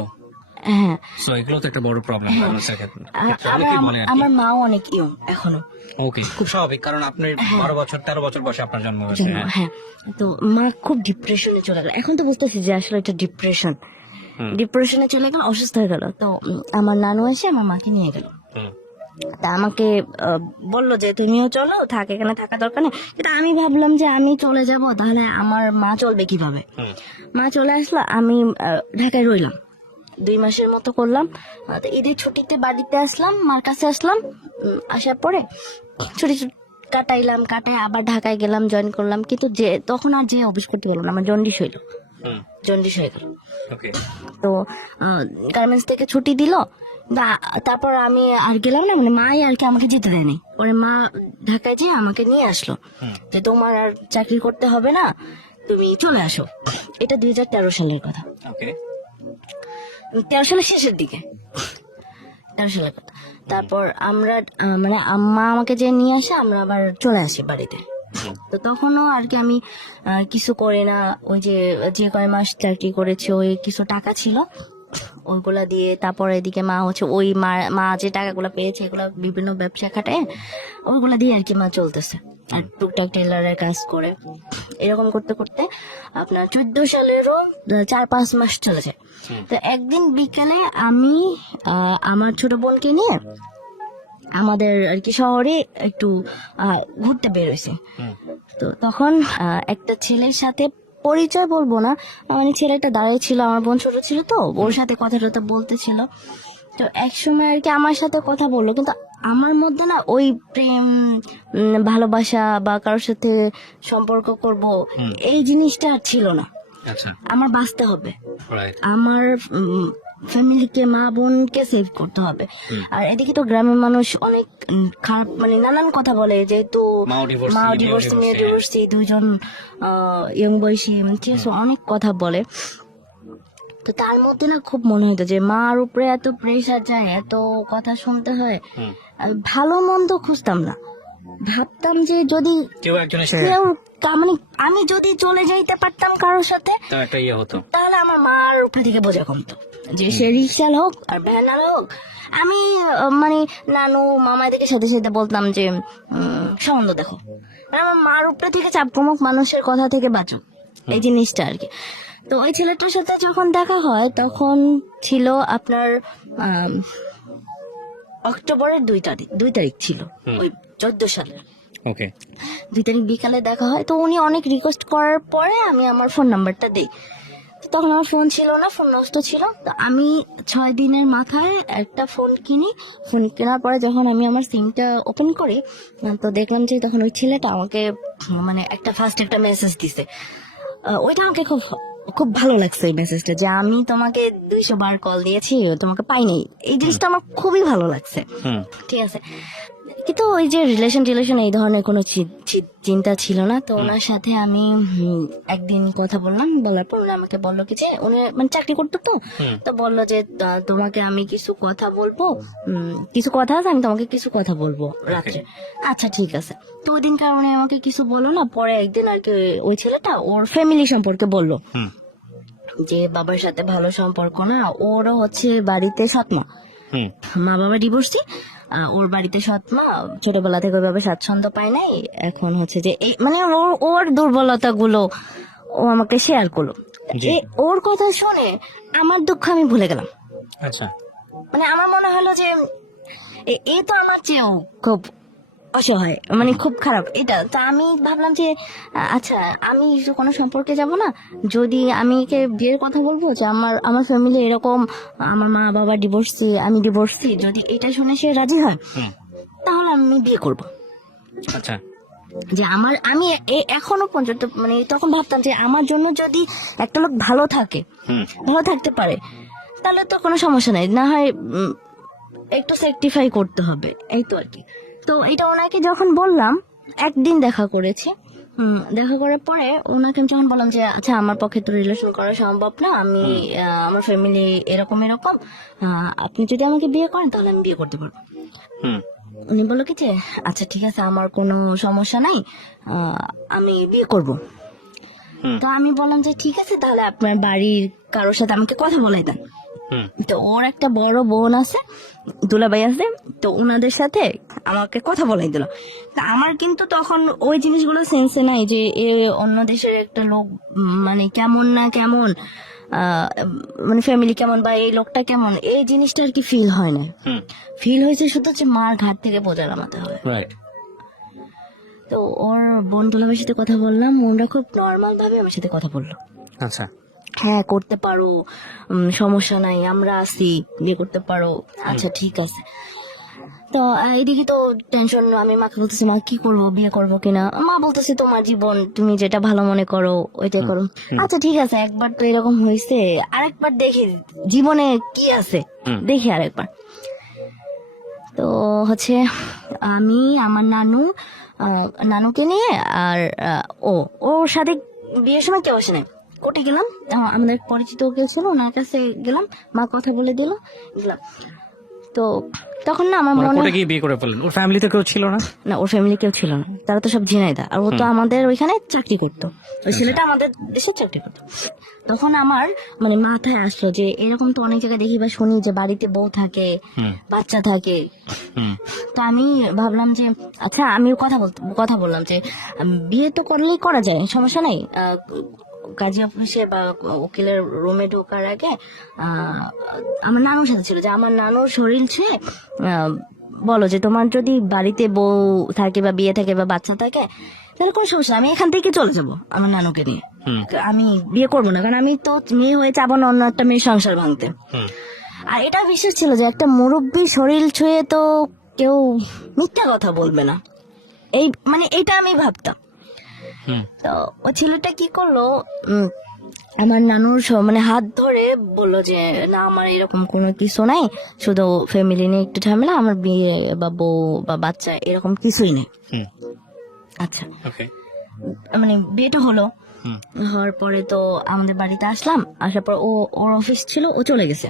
হ্যাঁ, সো এগুলো তো একটা বড় প্রবলেম গার্মেন্টসের ক্ষেত্রে। আমার মাও অনেক ইয়ং এখনো। ওকে, খুব স্বাভাবিক, কারণ আপনার 12 বছর 13 বছর বয়সে আপনার জন্ম হয়েছে। হ্যাঁ, তো মা খুব ডিপ্রেশনে চলে গেল। এখন তো বুঝতেছি যে আসলে এটা ডিপ্রেশনে চলে গেল, অসুস্থ হয়ে গেল। তো আমার নানু এসে আমার মাকে নিয়ে গেল। তা আমাকে বললো যে তুমিও চলো, এখানে থাকা দরকার নেই। কিন্তু আমি ভাবলাম যে আমি চলে যাব, তাহলে আমার মা চলবে কিভাবে। মা চলে আসলো, আমি ঢাকায় রইলাম, 2 মাসের মতো করলাম। তো ঈদের ছুটিতে বাড়িতে আসলাম, মার কাছে আসলাম। আসার পরে ছুটি কাটায় আবার ঢাকায় গেলাম, জয়েন করলাম। কিন্তু তখন আর যে অফিস করতে গেলাম না, আমার জন্ডিস হয়ে গেল। তো গার্মেন্টস থেকে ছুটি দিল, তারপর আমি আর গেলাম না, মানে মাই আর কি আমাকে যেতে দেয়নি। পরে মা ঢাকায় যেয়ে আমাকে নিয়ে আসলো যে তোমার আর চাকরি করতে হবে না, তুমি চলে আসো। এটা 2013 সালের কথা, 13 সালের শেষের দিকে, 13 সালের কথা। তারপর আমরা মানে আম্মা আমাকে যে নিয়ে আসে, আমরা আবার চলে আসি বাড়িতে। তো তখনও আর কি আমি কিছু করি না, ওই যে কয় মাস চাকরি করেছি ওই কিছু টাকা ছিল, ওইগুলা দিয়ে তারপর এদিকে মা হচ্ছে ওই মা যে টাকাগুলো পেয়েছে এগুলো বিভিন্ন ব্যবসা খাটায়, ওইগুলা দিয়ে আর কি মা চলতেছে। আর টুকটাক টেলারের কাজ করে, এরকম করতে করতে আপনার 14 সালেরও 4-5 মাস চলে যায়। তো একদিন বিকালে আমি আমার ছোট বোনকে নিয়ে আমাদের আর কি শহরে একটু ঘুরতে বেরোইছি। তো তখন একটা ছেলের সাথে পরিচয় বলবো না, মানে ছেলেটা দাঁড়িয়ে ছিল, আমার বোন ছোট ছিল তো, ওর সাথে কথা বলতেছিল। তো এক সময় আর কি আমার সাথে কথা বললো, কিন্তু আমার মধ্যে না ওই প্রেম ভালোবাসা বা কারোর সাথে সম্পর্ক করব এই জিনিসটা আর ছিল না। আমার বাঁচতে হবে, আমার ফ্যামিলিকে, মা বোনকে সেভ করতে হবে। আর এদিকে তো গ্রামের মানুষ অনেক খারাপ, মানে নানান কথা বলে, যেহেতু মা ডিভোর্সি, মেয়ে ডিভোর্সি, 2জন ইয়ং বয়সী, ঠিক আছে, অনেক কথা বলে। তো তার মধ্যে না খুব মনে হতো যে মার উপরে এত প্রেশার যায়, এত কথা শুনতে হয়। ভালো মন্দ খুঁজতাম না, ভাবতাম যে যদি কেউ মানে আমি যদি চলে যাইতে পারতাম কারোর সাথে, তাহলে আমার মার উপরে থেকে বোঝা কমতো। যে সে রিক্সাল হোক আর ভ্যানার হোক, আমি মানে নানু মামাদেরকে সাথে সাথে বলতাম যে সম্বন্ধ দেখো, আমার মার উপরে থেকে চাপ কমুক, মানুষের কথা থেকে বাঁচুক, এই জিনিসটা আর কি। তো ওই ছেলেটার সাথে যখন দেখা হয় তখন ছিল আপনার অক্টোবরের 2 তারিখ ছিল, ওই 14 সালে। ওকে, 2 তারিখ বিকালে দেখা হয়। তো উনি অনেক রিকোয়েস্ট করার পরে আমি আমার ফোন নাম্বারটা দিই। তো তখন আমার ফোন ছিল না, ফোন নষ্ট ছিল। তো আমি 6 দিনের মাথায় একটা ফোন কিনি। ফোন কেনার পরে যখন আমি আমার সিমটা ওপেন করি, তো দেখলাম যে তখন ওই ছেলেটা আমাকে মানে ফার্স্ট একটা মেসেজ দিছে। ওইটা আমাকে খুব খুব ভালো লাগছে, এই মেসেজটা, যে আমি তোমাকে 200 বার কল দিয়েছি, তোমাকে পাইনি। এই জিনিসটা আমার খুবই ভালো লাগছে। ঠিক আছে, কিন্তু ওই যে রিলেশন এই ধরনের কোনো চিন্তা ছিল না। তো ওনার সাথে আমি একদিন কথা বললাম, বলার পর উনি আমাকে বললো কি যে উনি মানে চাকরি করতো, তো বললো যে তোমাকে আমি কিছু কথা বলবো, কিছু কথা আছে, আমি তোমাকে কিছু কথা বলবো রাত্রে। আচ্ছা ঠিক আছে। তো ওই দিনকার উনি আমাকে কিছু বললো না। পরে একদিন আর কি ওই ছেলেটা ওর ফ্যামিলি সম্পর্কে বললো যে বাবার সাথে ভালো সম্পর্ক না, ওরও হচ্ছে বাড়িতে সৎমা, মা বাবা ডিভোর্সি, ওর বাড়িতে সৎমা, ছোটবেলা থেকে ওইভাবে স্বাচ্ছন্দ্য পায় নাই। এখন হচ্ছে যে মানে ওর দুর্বলতা গুলো ও আমাকে শেয়ার করলো। ওর কথা শুনে আমার দুঃখ আমি ভুলে গেলাম। আচ্ছা, মানে আমার মনে হলো যে এ তো আমার চেয়েও খুব অসহায়, মানে খুব খারাপ এটা। তো আমি ভাবলাম যে আচ্ছা, আমি কোনো সম্পর্কে যাব না, যদি আমি একে বিয়ের কথা বলবো যে আমার ফ্যামিলি এরকম, আমার মা বাবা ডিভোর্সি, আমি ডিভোর্সি, যদি এটা শুনে সে রাজি হয় তাহলে আমি বিয়ে করব। আচ্ছা, যে আমি এখনো পর্যন্ত মানে তখন ভাবতাম যে আমার জন্য যদি একটা লোক ভালো থাকতে পারে তাহলে তো কোনো সমস্যা নাই, না হয় একটু সেক্টিফাই করতে হবে, এই তো আর কি। তো এটা ওনাকে যখন বললাম, একদিন দেখা করেছি, দেখা করার পরে ওনাকে আমি যখন বললাম যে আচ্ছা আমার পক্ষে তো রিলেশন করা সম্ভব না, আমি আমার ফ্যামিলি এরকম, আপনি যদি আমাকে বিয়ে করেন তাহলে আমি বিয়ে করতে পারবো। উনি বললো কি যে আচ্ছা ঠিক আছে, আমার কোনো সমস্যা নাই, আমি বিয়ে করব। তো আমি বললাম যে ঠিক আছে, তাহলে আপনার বাড়ির কারোর সাথে আমাকে কথা বলাই দেন। তো ওর একটা বড় বোন আছে, দুলাভাই আছে, তো ওনাদের সাথে আমাকে কথা বলাই দিল। তা আমার কিন্তু তখন ওই জিনিসগুলো সেন্সে নাই যে এ অন্য দেশের একটা লোক, মানে কেমন না কেমন, মানে ফ্যামিলি কেমন বা এই লোকটা কেমন, এই জিনিসটা আর কি ফিল হয় না। ফিল হয়েছে শুধু যে মার ঘাট থেকে বোঝা নামাতে হবে। তো ওর বোন দুলাভাইয়ের সাথে কথা বললাম, ওরা খুব নর্মাল ভাবে আমার সাথে কথা বললো। আচ্ছা, হ্যাঁ করতে পারো, সমস্যা নাই, আমরা আছি, বিয়ে করতে পারো। আচ্ছা ঠিক আছে। তো এইদিকে তো টেনশন, আমি মাকে বলতেছি মা কি করবো, বিয়ে করবো কিনা। মা বলতেছে তোমার জীবন, তুমি যেটা ভালো মনে করো ওইটাই করো। আচ্ছা ঠিক আছে, একবার তো এরকম হয়েছে, আরেকবার দেখি জীবনে কি আছে, দেখি আরেকবার। তো হচ্ছে আমি আমার নানুকে নিয়ে আর ওর সাথে বিয়ের সময় কেউ আসে নাই, কোর্টে গেলাম, আমাদের পরিচিত কেউ ছিল, ওনার কাছে গেলাম, মা কথা বলে গেলাম। তো তখন না আমার মনে গিয়ে বিয়ে করে ফেললেন। ওর ফ্যামিলিতে কেউ ছিল না? না, ওর ফ্যামিলি কেউ ছিল না, তারা তো সব ঝিনাইদা, আর ও তো আমাদের ওইখানে চাকরি করতো, ওই ছেলেটা আমাদের দেশে চাকরি করতো। তখন আমার মানে মাথায় আসলো যে এরকম তো অনেক জায়গায় দেখি বা শুনি যে বাড়িতে বউ থাকে, বাচ্চা থাকে। তো আমি ভাবলাম যে আচ্ছা, আমি কথা বললাম যে বিয়ে তো করলেই করা যায়, সমস্যা নাই। কাজী অফিসে বা উকিলের রুমে ঢোকার আগে আমার নানুর সাথে ছিল, যে আমার নানুর শরীর ছুঁয়ে বলো যে তোমার যদি বাড়িতে বউ থাকে বা বিয়ে থাকে বা বাচ্চা থাকে তাহলে কোনো সমস্যা, আমি এখান থেকে চলে যাবো আমার নানুকে নিয়ে, আমি বিয়ে করবো না, কারণ আমি তো মেয়ে হয়ে যাবো না অন্য একটা মেয়ের সংসার ভাঙতে। আর এটা বিশ্বাস ছিল যে একটা মুরব্বী শরীর ছুঁয়ে তো কেউ মিথ্যা কথা বলবে না, এই মানে এটা আমি ভাবতাম। তো ওই ছেলেটা কি করলো, আমার নানুর মানে হাত ধরে বললো যে না, আমার এরকম কোনো কিছু নাই, শুধু ফ্যামিলি নিয়ে একটু ঝামেলা, আমার বিয়ে বা বউ বা বাচ্চা এরকম কিছুই নেই। আচ্ছা, মানে বিয়েটা হওয়ার পরে তো আমাদের বাড়িতে আসলাম, আসার পর ওর অফিস ছিল, ও চলে গেছে।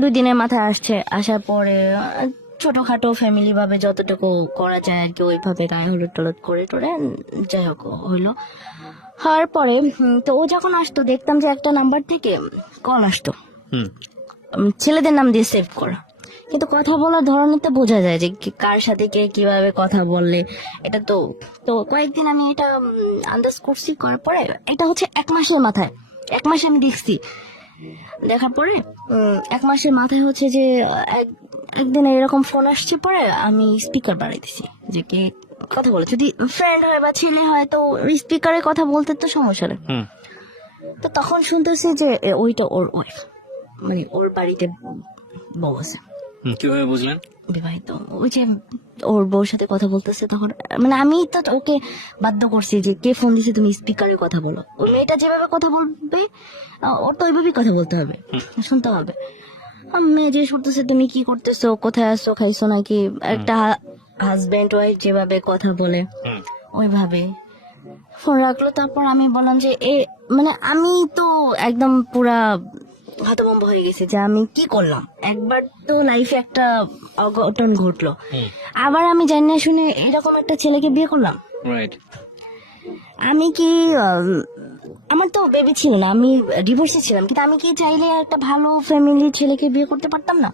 2 দিনের মাথায় আসার পরে ছোটখাটো ফ্যামিলি ভাবে যতটুকু করা যায় আর কি, ওইভাবে গায়ে হলুদ টলুদ করে টোরে যাই হোক হওয়ার পরে তো ও যখন আসতো দেখতাম যে একটা নাম্বার থেকে কল আসতো, ছেলেদের নাম দিয়ে সেভ করা, কিন্তু কথা বলার ধরনেতে বোঝা যায় যে কার সাথে কে কিভাবে কথা বললে। এটা তো কয়েকদিন আমি এটা আন্দাজ করছি, করার পরে এটা হচ্ছে 1 মাসের মাথায় 1 মাসে আমি দেখছি। দেখার পরে 1 মাসের মাথায় হচ্ছে যে একদিন এরকম ফোন আসছে, পরে আমি স্পিকার বাড়াই দিছি যে কে কথা বলে, যদি ফ্রেন্ড হয় বা ছেলে হয় তো স্পিকারে কথা বলতে তো সমস্যা নেই। তো তখন শুনতেছি যে ওইটা ওর ওয়াইফ, মানে ওর বাড়িতে বউ আছে। কিভাবে বুঝলেন? বিবাহিত, ওই যে ওর বউর সাথে কথা বলতেছে। তখন মানে আমি তো ওকে বাধ্য করছি যে কে ফোন দিছে, তুমি স্পিকারে কথা বলো। ওই মেয়েটা যেভাবে কথা বলবে ওর তো ওইভাবেই কথা বলতে হবে, শুনতে হবে। মেয়ে যে শুনতেছে তুমি কি করতেছো, কোথায় আসছো, খাইছো নাকি, একটা হাজবেন্ড ওয়াইফ যেভাবে কথা বলে ওইভাবে ফোন রাখলো। তারপর আমি বললাম যে মানে আমি তো একদম পুরা হতভম্ব হয়ে গেছি যে আমি কি করলাম। একবার তো লাইফে একটা অঘটন ঘটলো, আবার আমি জানি না শুনে এরকম একটা ছেলেকে বিয়ে করলাম। আমি কি আমার তো বেবি ছিল না, আমি ডিভোর্সে ছিলাম, কিন্তু আমি কি চাইলে একটা ভালো ফ্যামিলি ছেলেকে বিয়ে করতে পারতাম না?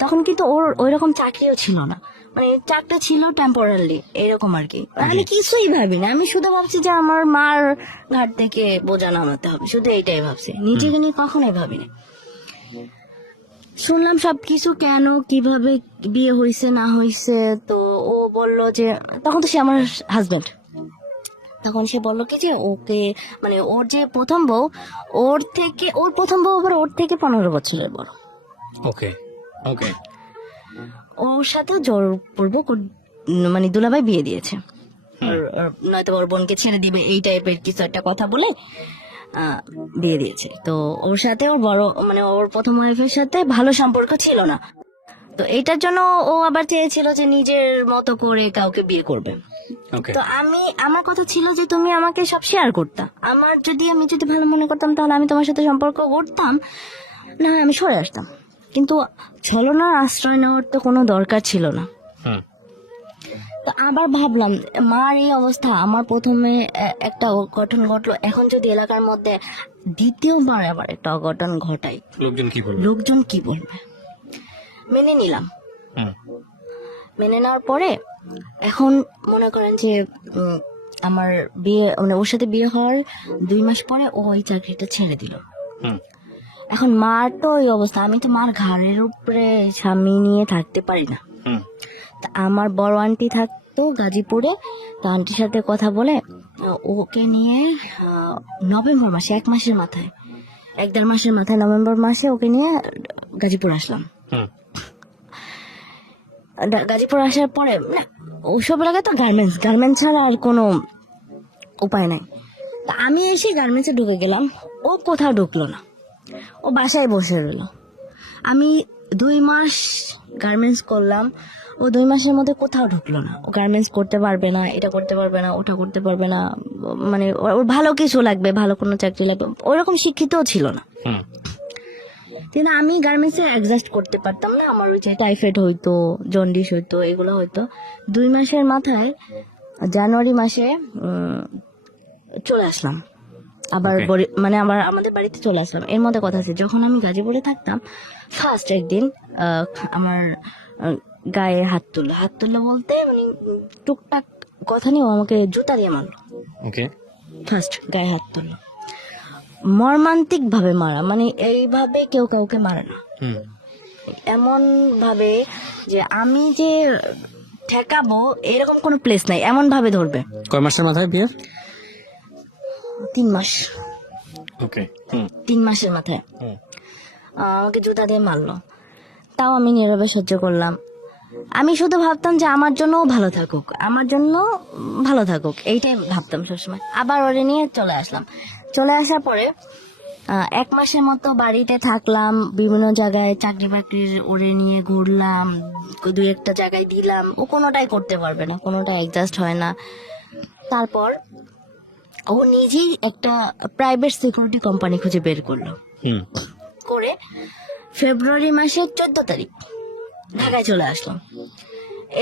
তখন কিন্তু ওর ওইরকম চাকরিও ছিল না, মানে চাকরি ছিল টেম্পোরারি এরকম আর কি। আমি কিছুই ভাবি না, আমি শুধু ভাবছি যে আমার মার ঘাট থেকে বোঝা নামাতে হবে, শুধু এইটাই ভাবছি, নিজেকে নিয়ে কখনোই ভাবি না। শুনলাম সবকিছু কেন কিভাবে বিয়ে হয়েছে না হয়েছে। তো ও বলল যে, তখন তো সে আমার হাজবেন্ড, তখন সে বললো কি যে ওকে মানে ওর যে প্রথম বউ, ওর প্রথম বউ আবার ওর থেকে 15 বছরের বড়। ওকে ওকে। ওর সাথে জোর পূর্বক মানে দুলাভাই বিয়ে দিয়েছে, নয়তো ওর বোনকে ছেড়ে দিবে এই টাইপের কিছু একটা কথা বলে বিয়ে দিয়েছে। তো ওর সাথে ওর বড় মানে ওর প্রথম ওয়াইফের সাথে ভালো সম্পর্ক ছিল না। তো এইটার জন্য ও আবার চেয়েছিল যে নিজের মতো করে কাউকে বিয়ে করবে। তো আমার কথা ছিল যে তুমি আমাকে সব শেয়ার করতা, আমি যদি ভালো মনে করতাম তাহলে আমি তোমার সাথে সম্পর্ক করতাম, না হয় আমি সরে আসতাম, কিন্তু ছলনার আশ্রয় নেওয়ার তো কোনো দরকার ছিল না। তো আবার ভাবলাম মার এই অবস্থা, আমার প্রথমে একটা অঘটন ঘটলো, এখন যদি এলাকার মধ্যে দ্বিতীয়বার আবার একটা অঘটন ঘটাই, লোকজন কি বলবে। মেনে নিলাম। মেনে নেওয়ার পরে এখন মনে করেন যে আমার বিয়ে মানে ওর সাথে বিয়ে হওয়ার 2 মাস পরে ও ওই চাকরিটা ছেড়ে দিল। এখন মার তো ওই অবস্থা, আমি তো মার ঘাড়ের উপরে স্বামী নিয়ে থাকতে পারি না। তা আমার বড় আন্টি থাকতো গাজীপুরে, তো আন্টির সাথে কথা বলে ওকে নিয়ে নভেম্বর মাসে 1 মাসের মাথায় 1-1.5 মাসের মাথায় নভেম্বর মাসে ওকে নিয়ে গাজীপুর আসলাম। গাজীপুর আসার পরে ওসব এলাকায় তো গার্মেন্টস ছাড়া আর কোনো উপায় নাই। তা আমি এসে গার্মেন্টসে ঢুকে গেলাম, ও কোথাও ঢুকলো না, ও বাসায় বসে রইল। আমি 2 মাস গার্মেন্টস করলাম, ও 2 মাসের মধ্যে কোথাও ঢুকলো না। ও গার্মেন্টস করতে পারবে না, এটা করতে পারবে না, ওটা করতে পারবে না, মানে ওর ভালো কিছু লাগবে, ভালো কোনো চাকরি লাগবে, ওইরকম শিক্ষিতও ছিল না। কিন্তু আমি গার্মেন্টসে অ্যাডজাস্ট করতে পারতাম না, আমার ওই যে টাইফয়েড হইতো, জন্ডিস হইতো, এগুলো হইতো। 2 মাসের মাথায় জানুয়ারি মাসে চলে আসলাম আবার, মানে আমাদের বাড়িতে চলে আসলাম। এর মধ্যে কথা আছে, যখন আমি গাজীপুরে থাকতাম ফার্স্ট একদিন আমার গায়ে হাত তুললো বলতে মানে টুকটাক কথা নিয়ে আমাকে জুতা দিয়ে মারলো। ফার্স্ট গায়ে হাত তুললো, মর্মান্তিক ভাবে মারা, মানে এইভাবে কেউ কাউকে মারে না, এমন ভাবে যে আমি যে ঠেকাবো এরকম কোনো প্লেস নাই, এমন ভাবে ধরবে। কয় মাসের মাথায় বিয়ে? 3 মাস। 3 মাসের মাথায় আমাকে জুতা দিয়ে মারলো, তাও আমি নীরবে সহ্য করলাম। আমি শুধু ভাবতাম যে আমার জন্য ভালো থাকুক, আমার জন্য ভালো থাকুক, এইটাই ভাবতাম সবসময়। আবার ওরে নিয়ে চলে আসলাম। চলে আসার পরে 1 মাসের মতো বাড়িতে থাকলাম, বিভিন্ন জায়গায় চাকরি বাকরির ওরে নিয়ে ঘুরলাম, 2-1টা জায়গায় দিলাম, ও কোনোটাই করতে পারবে না, কোনোটা অ্যাডজাস্ট হয় না। তারপর ও নিজেই একটা প্রাইভেট সিকিউরিটি কোম্পানি খুঁজে বের করলো, করে ফেব্রুয়ারি মাসের 14 তারিখ ঢাকায় চলে আসলাম।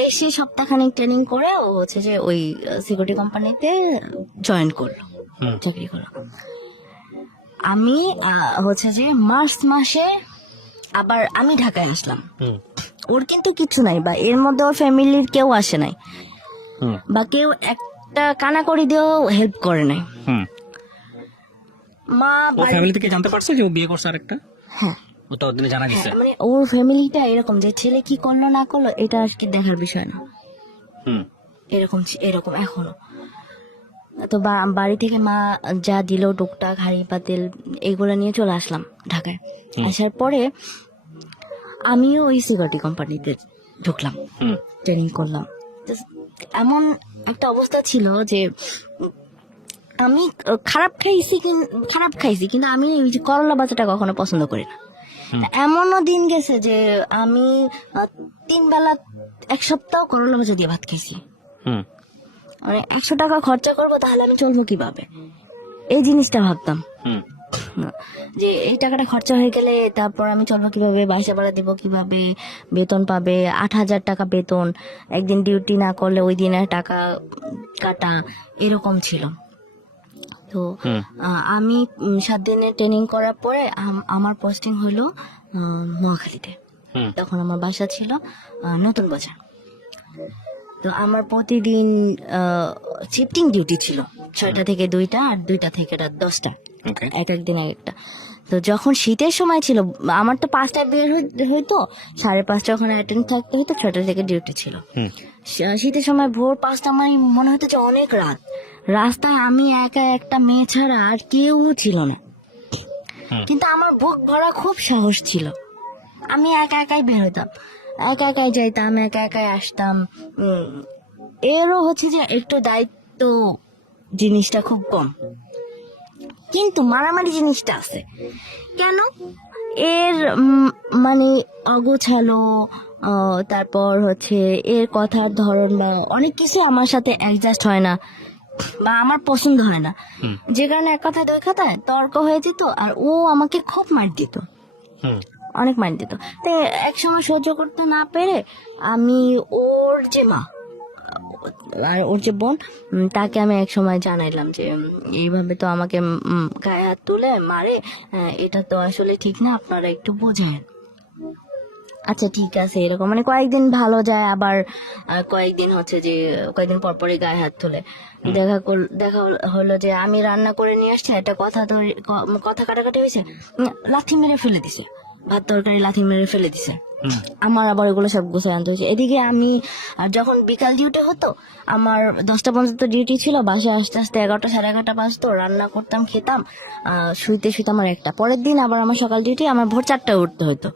এসে সপ্তাহখানেক ট্রেনিং করে ও হচ্ছে যে ওই সিকিউরিটি কোম্পানিতে জয়েন করলো, চাকরি করলো। আমি হচ্ছে যে মার্চ মাসে আবার আমি ঢাকায় আসলাম। ওর কিন্তু কিছু নাই, বা এর মধ্যে ওর ফ্যামিলির কেউ আসে নাই, বা কেউ একটা কানাকড়ি দিয়েও হেল্প করে নাই। মা ও ফ্যামিলি থেকে জানতে পারছে যে ও বিয়ে করছে আরেকটা? হ্যাঁ ও তো দিনে জানা গেছে। মানে ওর ফ্যামিলিটা এরকম যে ছেলে কি করলো না করলো এটা আর কি দেখার বিষয় না, হুম এরকম এরকম এখনো। তো বাড়ি থেকে মা যা দিল টুকটাক হাঁড়ি পাতিল এগুলো নিয়ে চলে আসলাম ঢাকায়। আসার পরে আমিও ওই সিকিউরিটি কোম্পানিতে ঢুকলাম, ট্রেনিং করলাম। এমন একটা অবস্থা ছিল যে আমি খারাপ খাইছি কিন্তু আমি ওই যে করলা বাজাটা কখনো পছন্দ করি না। এমনও দিন গেছে যে আমি 3 বেলা 1 সপ্তাহ করলা ভাজা দিয়ে ভাত খাইছি। মানে 100 টাকা খরচা করবো তাহলে আমি চলবো কিভাবে, এই জিনিসটা ভাবতাম যে এই টাকাটা খরচা হয়ে গেলে তারপর আমি চলবো কিভাবে, বাসা ভাড়া দিব কিভাবে, বেতন পাবে 8,000 টাকা বেতন, একদিন ডিউটি না করলে ওই দিনের টাকা কাটা, এরকম ছিল। তো আমি 7 দিনের ট্রেনিং করার পরে আমার পোস্টিং হলো নোয়াখালীতে। তখন আমার বাসা ছিল নতুন বাজার। তো আমার প্রতিদিন শিফটিং ডিউটি ছিল, 6টা থেকে 2টা আর 2টা থেকে রাত 10টা, এক একদিন এক একটা। তো যখন শীতের সময় ছিল আমার তো 5টায় বের হইতো, 5:30 ওখানে অ্যাটেন্ড থাকতে হতো, 6টা থেকে ডিউটি ছিল। শীতের সময় ভোর 5টা আমার মনে হতো যে অনেক রাত, রাস্তায় আমি একা একটা মেয়ে ছাড়া আর কেউ ছিল না। কিন্তু আমার বুক ভরা খুব সাহস ছিল, আমি একা একাই বের হইতাম, একা একাই যাইতাম, একা একাই আসতাম। এরও হচ্ছে যে একটু দায়িত্ব জিনিসটা খুব কম, কিন্তু মারামারি জিনিসটা আছে। কেন? এর মানে অগোছালো, তারপর হচ্ছে এর কথার ধরন বা অনেক কিছু আমার সাথে অ্যাডজাস্ট হয় না বা আমার পছন্দ হয় না, যে কারণে এক কথায় 2 কথায় তর্ক হয়ে যেত। আর ও আমাকে খুব মার দিত, অনেক মার দিত। তো এক সময় সহ্য করতে না পেরে আমি ওর যে মা আর ওর যে বোন তাকে আমি এক সময় জানাইলাম যে এইভাবে তো আমাকে গায়ে হাত তুলে মারে, এটা তো আসলে ঠিক না, আপনারা একটু বোঝেন। আচ্ছা ঠিক আছে, এরকম মানে কয়েকদিন ভালো যায়, আবার কয়েকদিন হচ্ছে যে কয়েকদিন পর পরে গায়ে হাত তুলে। দেখা হলো যে আমি রান্না করে নিয়ে আসছি, একটা কথা কাটাকাটি হয়েছে, লাথি মেরে ফেলে দিছে, ভাত তরকারি লাথি মেরে ফেলে দিছে। আমার আবার এগুলো সব গুছিয়ে আনতে হয়েছে। এদিকে আমি যখন বিকাল ডিউটি হতো, আমার 10টা পর্যন্ত ডিউটি ছিল, বাসায় আস্তে আস্তে 11টা 11:30 বাজতো, রান্না করতাম, খেতাম, শুইতে আমার 1টা। পরের দিন আবার আমার সকাল ডিউটি, আমার ভোর 4টায় উঠতে হতো।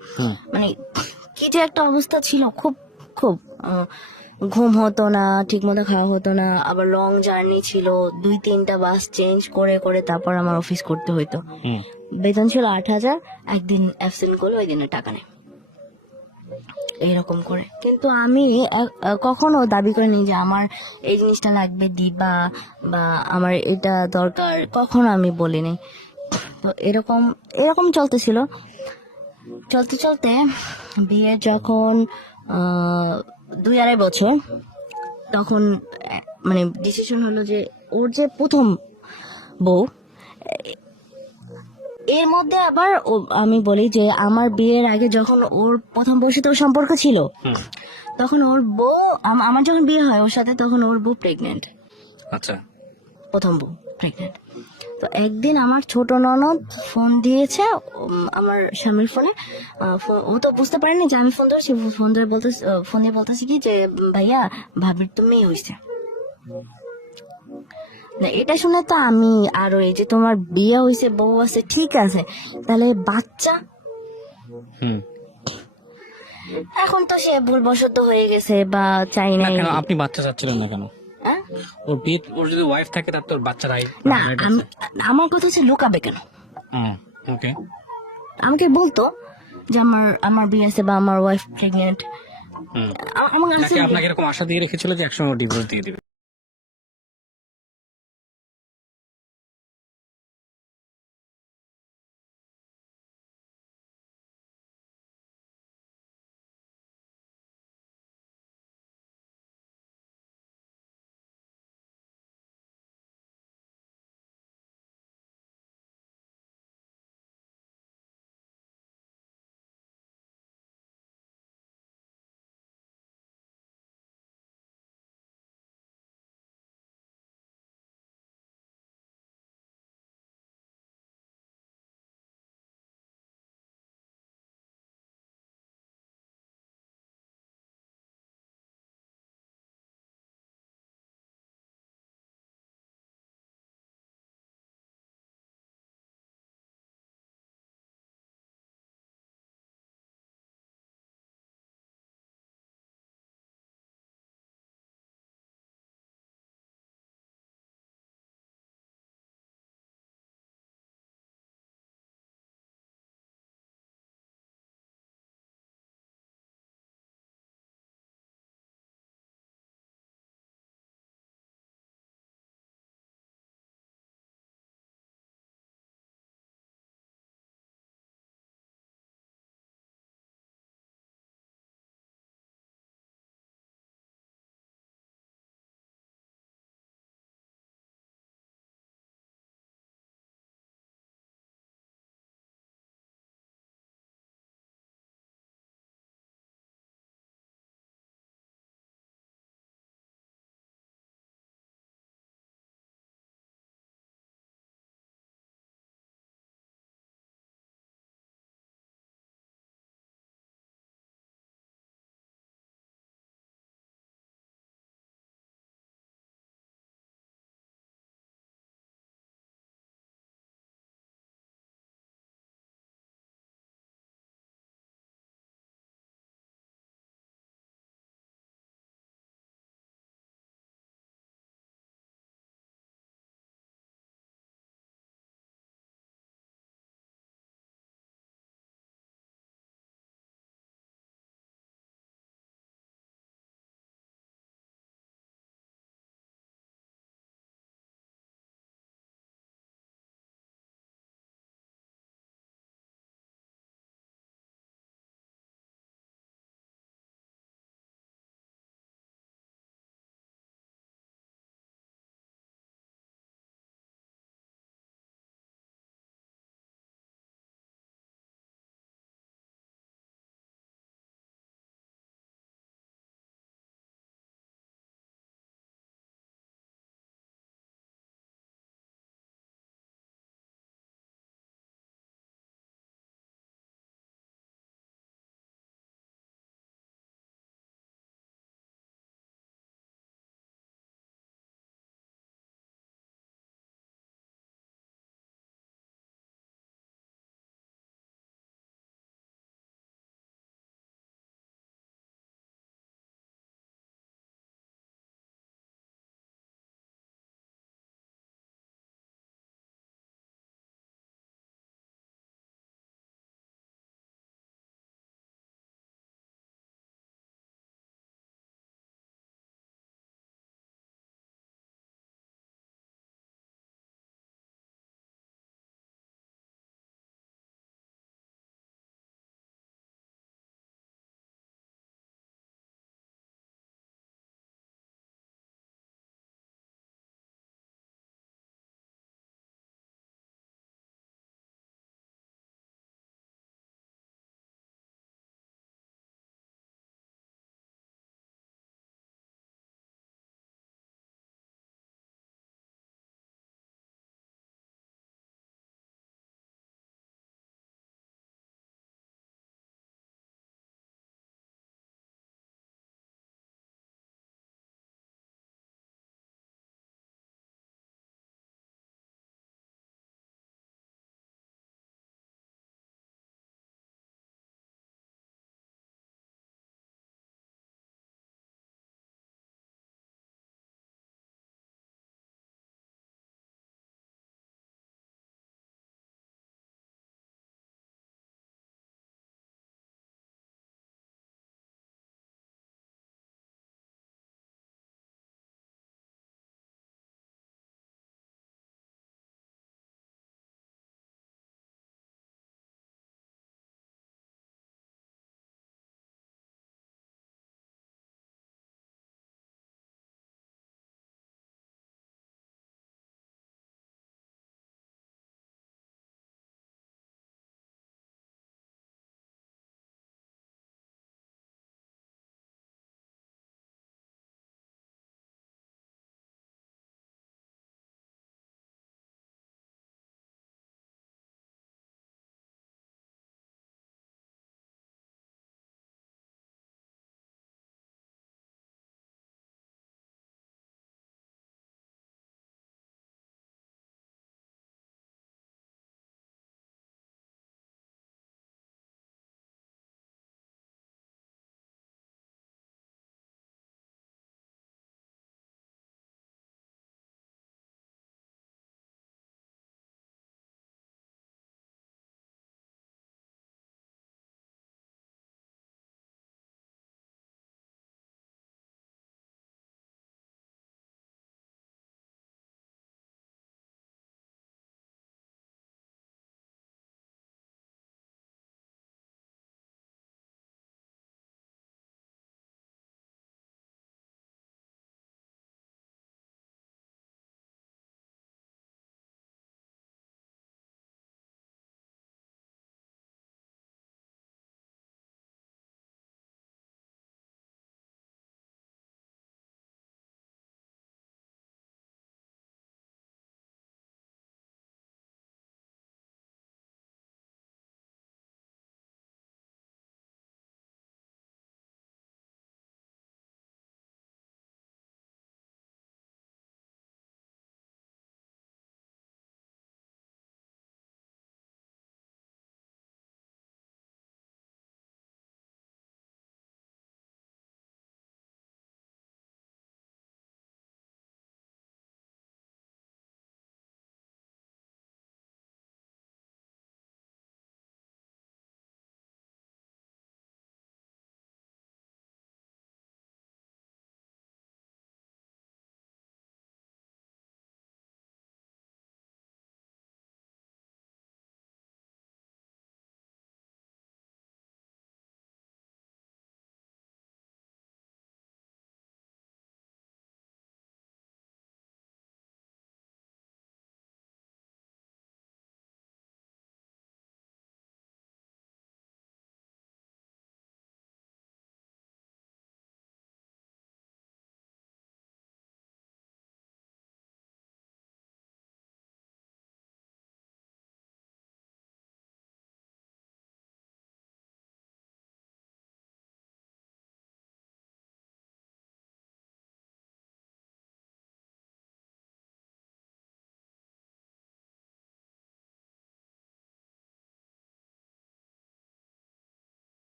মানে কি যে একটা অবস্থা ছিল, খুব খুব ঘুম হতো না, ঠিক মতো খাওয়া হতো না, আবার লং জার্নি ছিল, 2-3টা বাস চেঞ্জ করে করে তারপর আমার অফিস করতে হইতো। বেতন ছিল 8,000, একদিন অ্যাবসেন্ট করলে ওই দিনের টাকা নেই, এইরকম করে। কিন্তু আমি কখনো দাবি করিনি যে আমার এই জিনিসটা লাগবে দিবা বা আমার এটা দরকার, কখনো আমি বলিনি। তো এরকম চলতেছিল। চলতে চলতে বিয়ে যখন 2-2.5 বছর, তখন মানে ডিসিশন হলো যে ওর যে প্রথম বউ, এর মধ্যে আবার আমি বলি যে আমার বিয়ের আগে যখন ওর প্রথম বউর সাথে ওর সম্পর্ক ছিল, তখন ওর বউ আমার যখন বিয়ে হয় ওর সাথে, তখন ওর বউ প্রেগনেন্ট। আচ্ছা, প্রথম বউ প্রেগনেন্ট। তো একদিন আমার ছোট ননদ ফোন দিয়েছে আমার স্বামীর ফোনে, ও তো বুঝতে পারেনি যে আমি ফোন ধরছি, ফোন দিয়ে বলতেছি কি যে ভাইয়া ভাবির তো মেয়ে হয়েছে। না এটা শুনে তো আমি আরো, এই যে তোমার বিয়ে হয়েছে বউ আছে ঠিক আছে, তাহলে বাচ্চা? এখন তো সে ভুলবশত হয়ে গেছে বা চাই নাই। আপনি বাচ্চা চাচ্ছিলেন না কেন? ওর যদি ওয়াইফ থাকে তার তো বাচ্চা রাইট না, আমার কথা হচ্ছে লুকাবে কেন? ওকে, আমাকে বলতো যে আমার বিয়ে আছে বা আমার ওয়াইফ প্রেগনেন্ট। আপনাকে এরকম আশা দিয়ে রেখেছিল যে একসময় ডিভোর্স দিয়ে দিবে?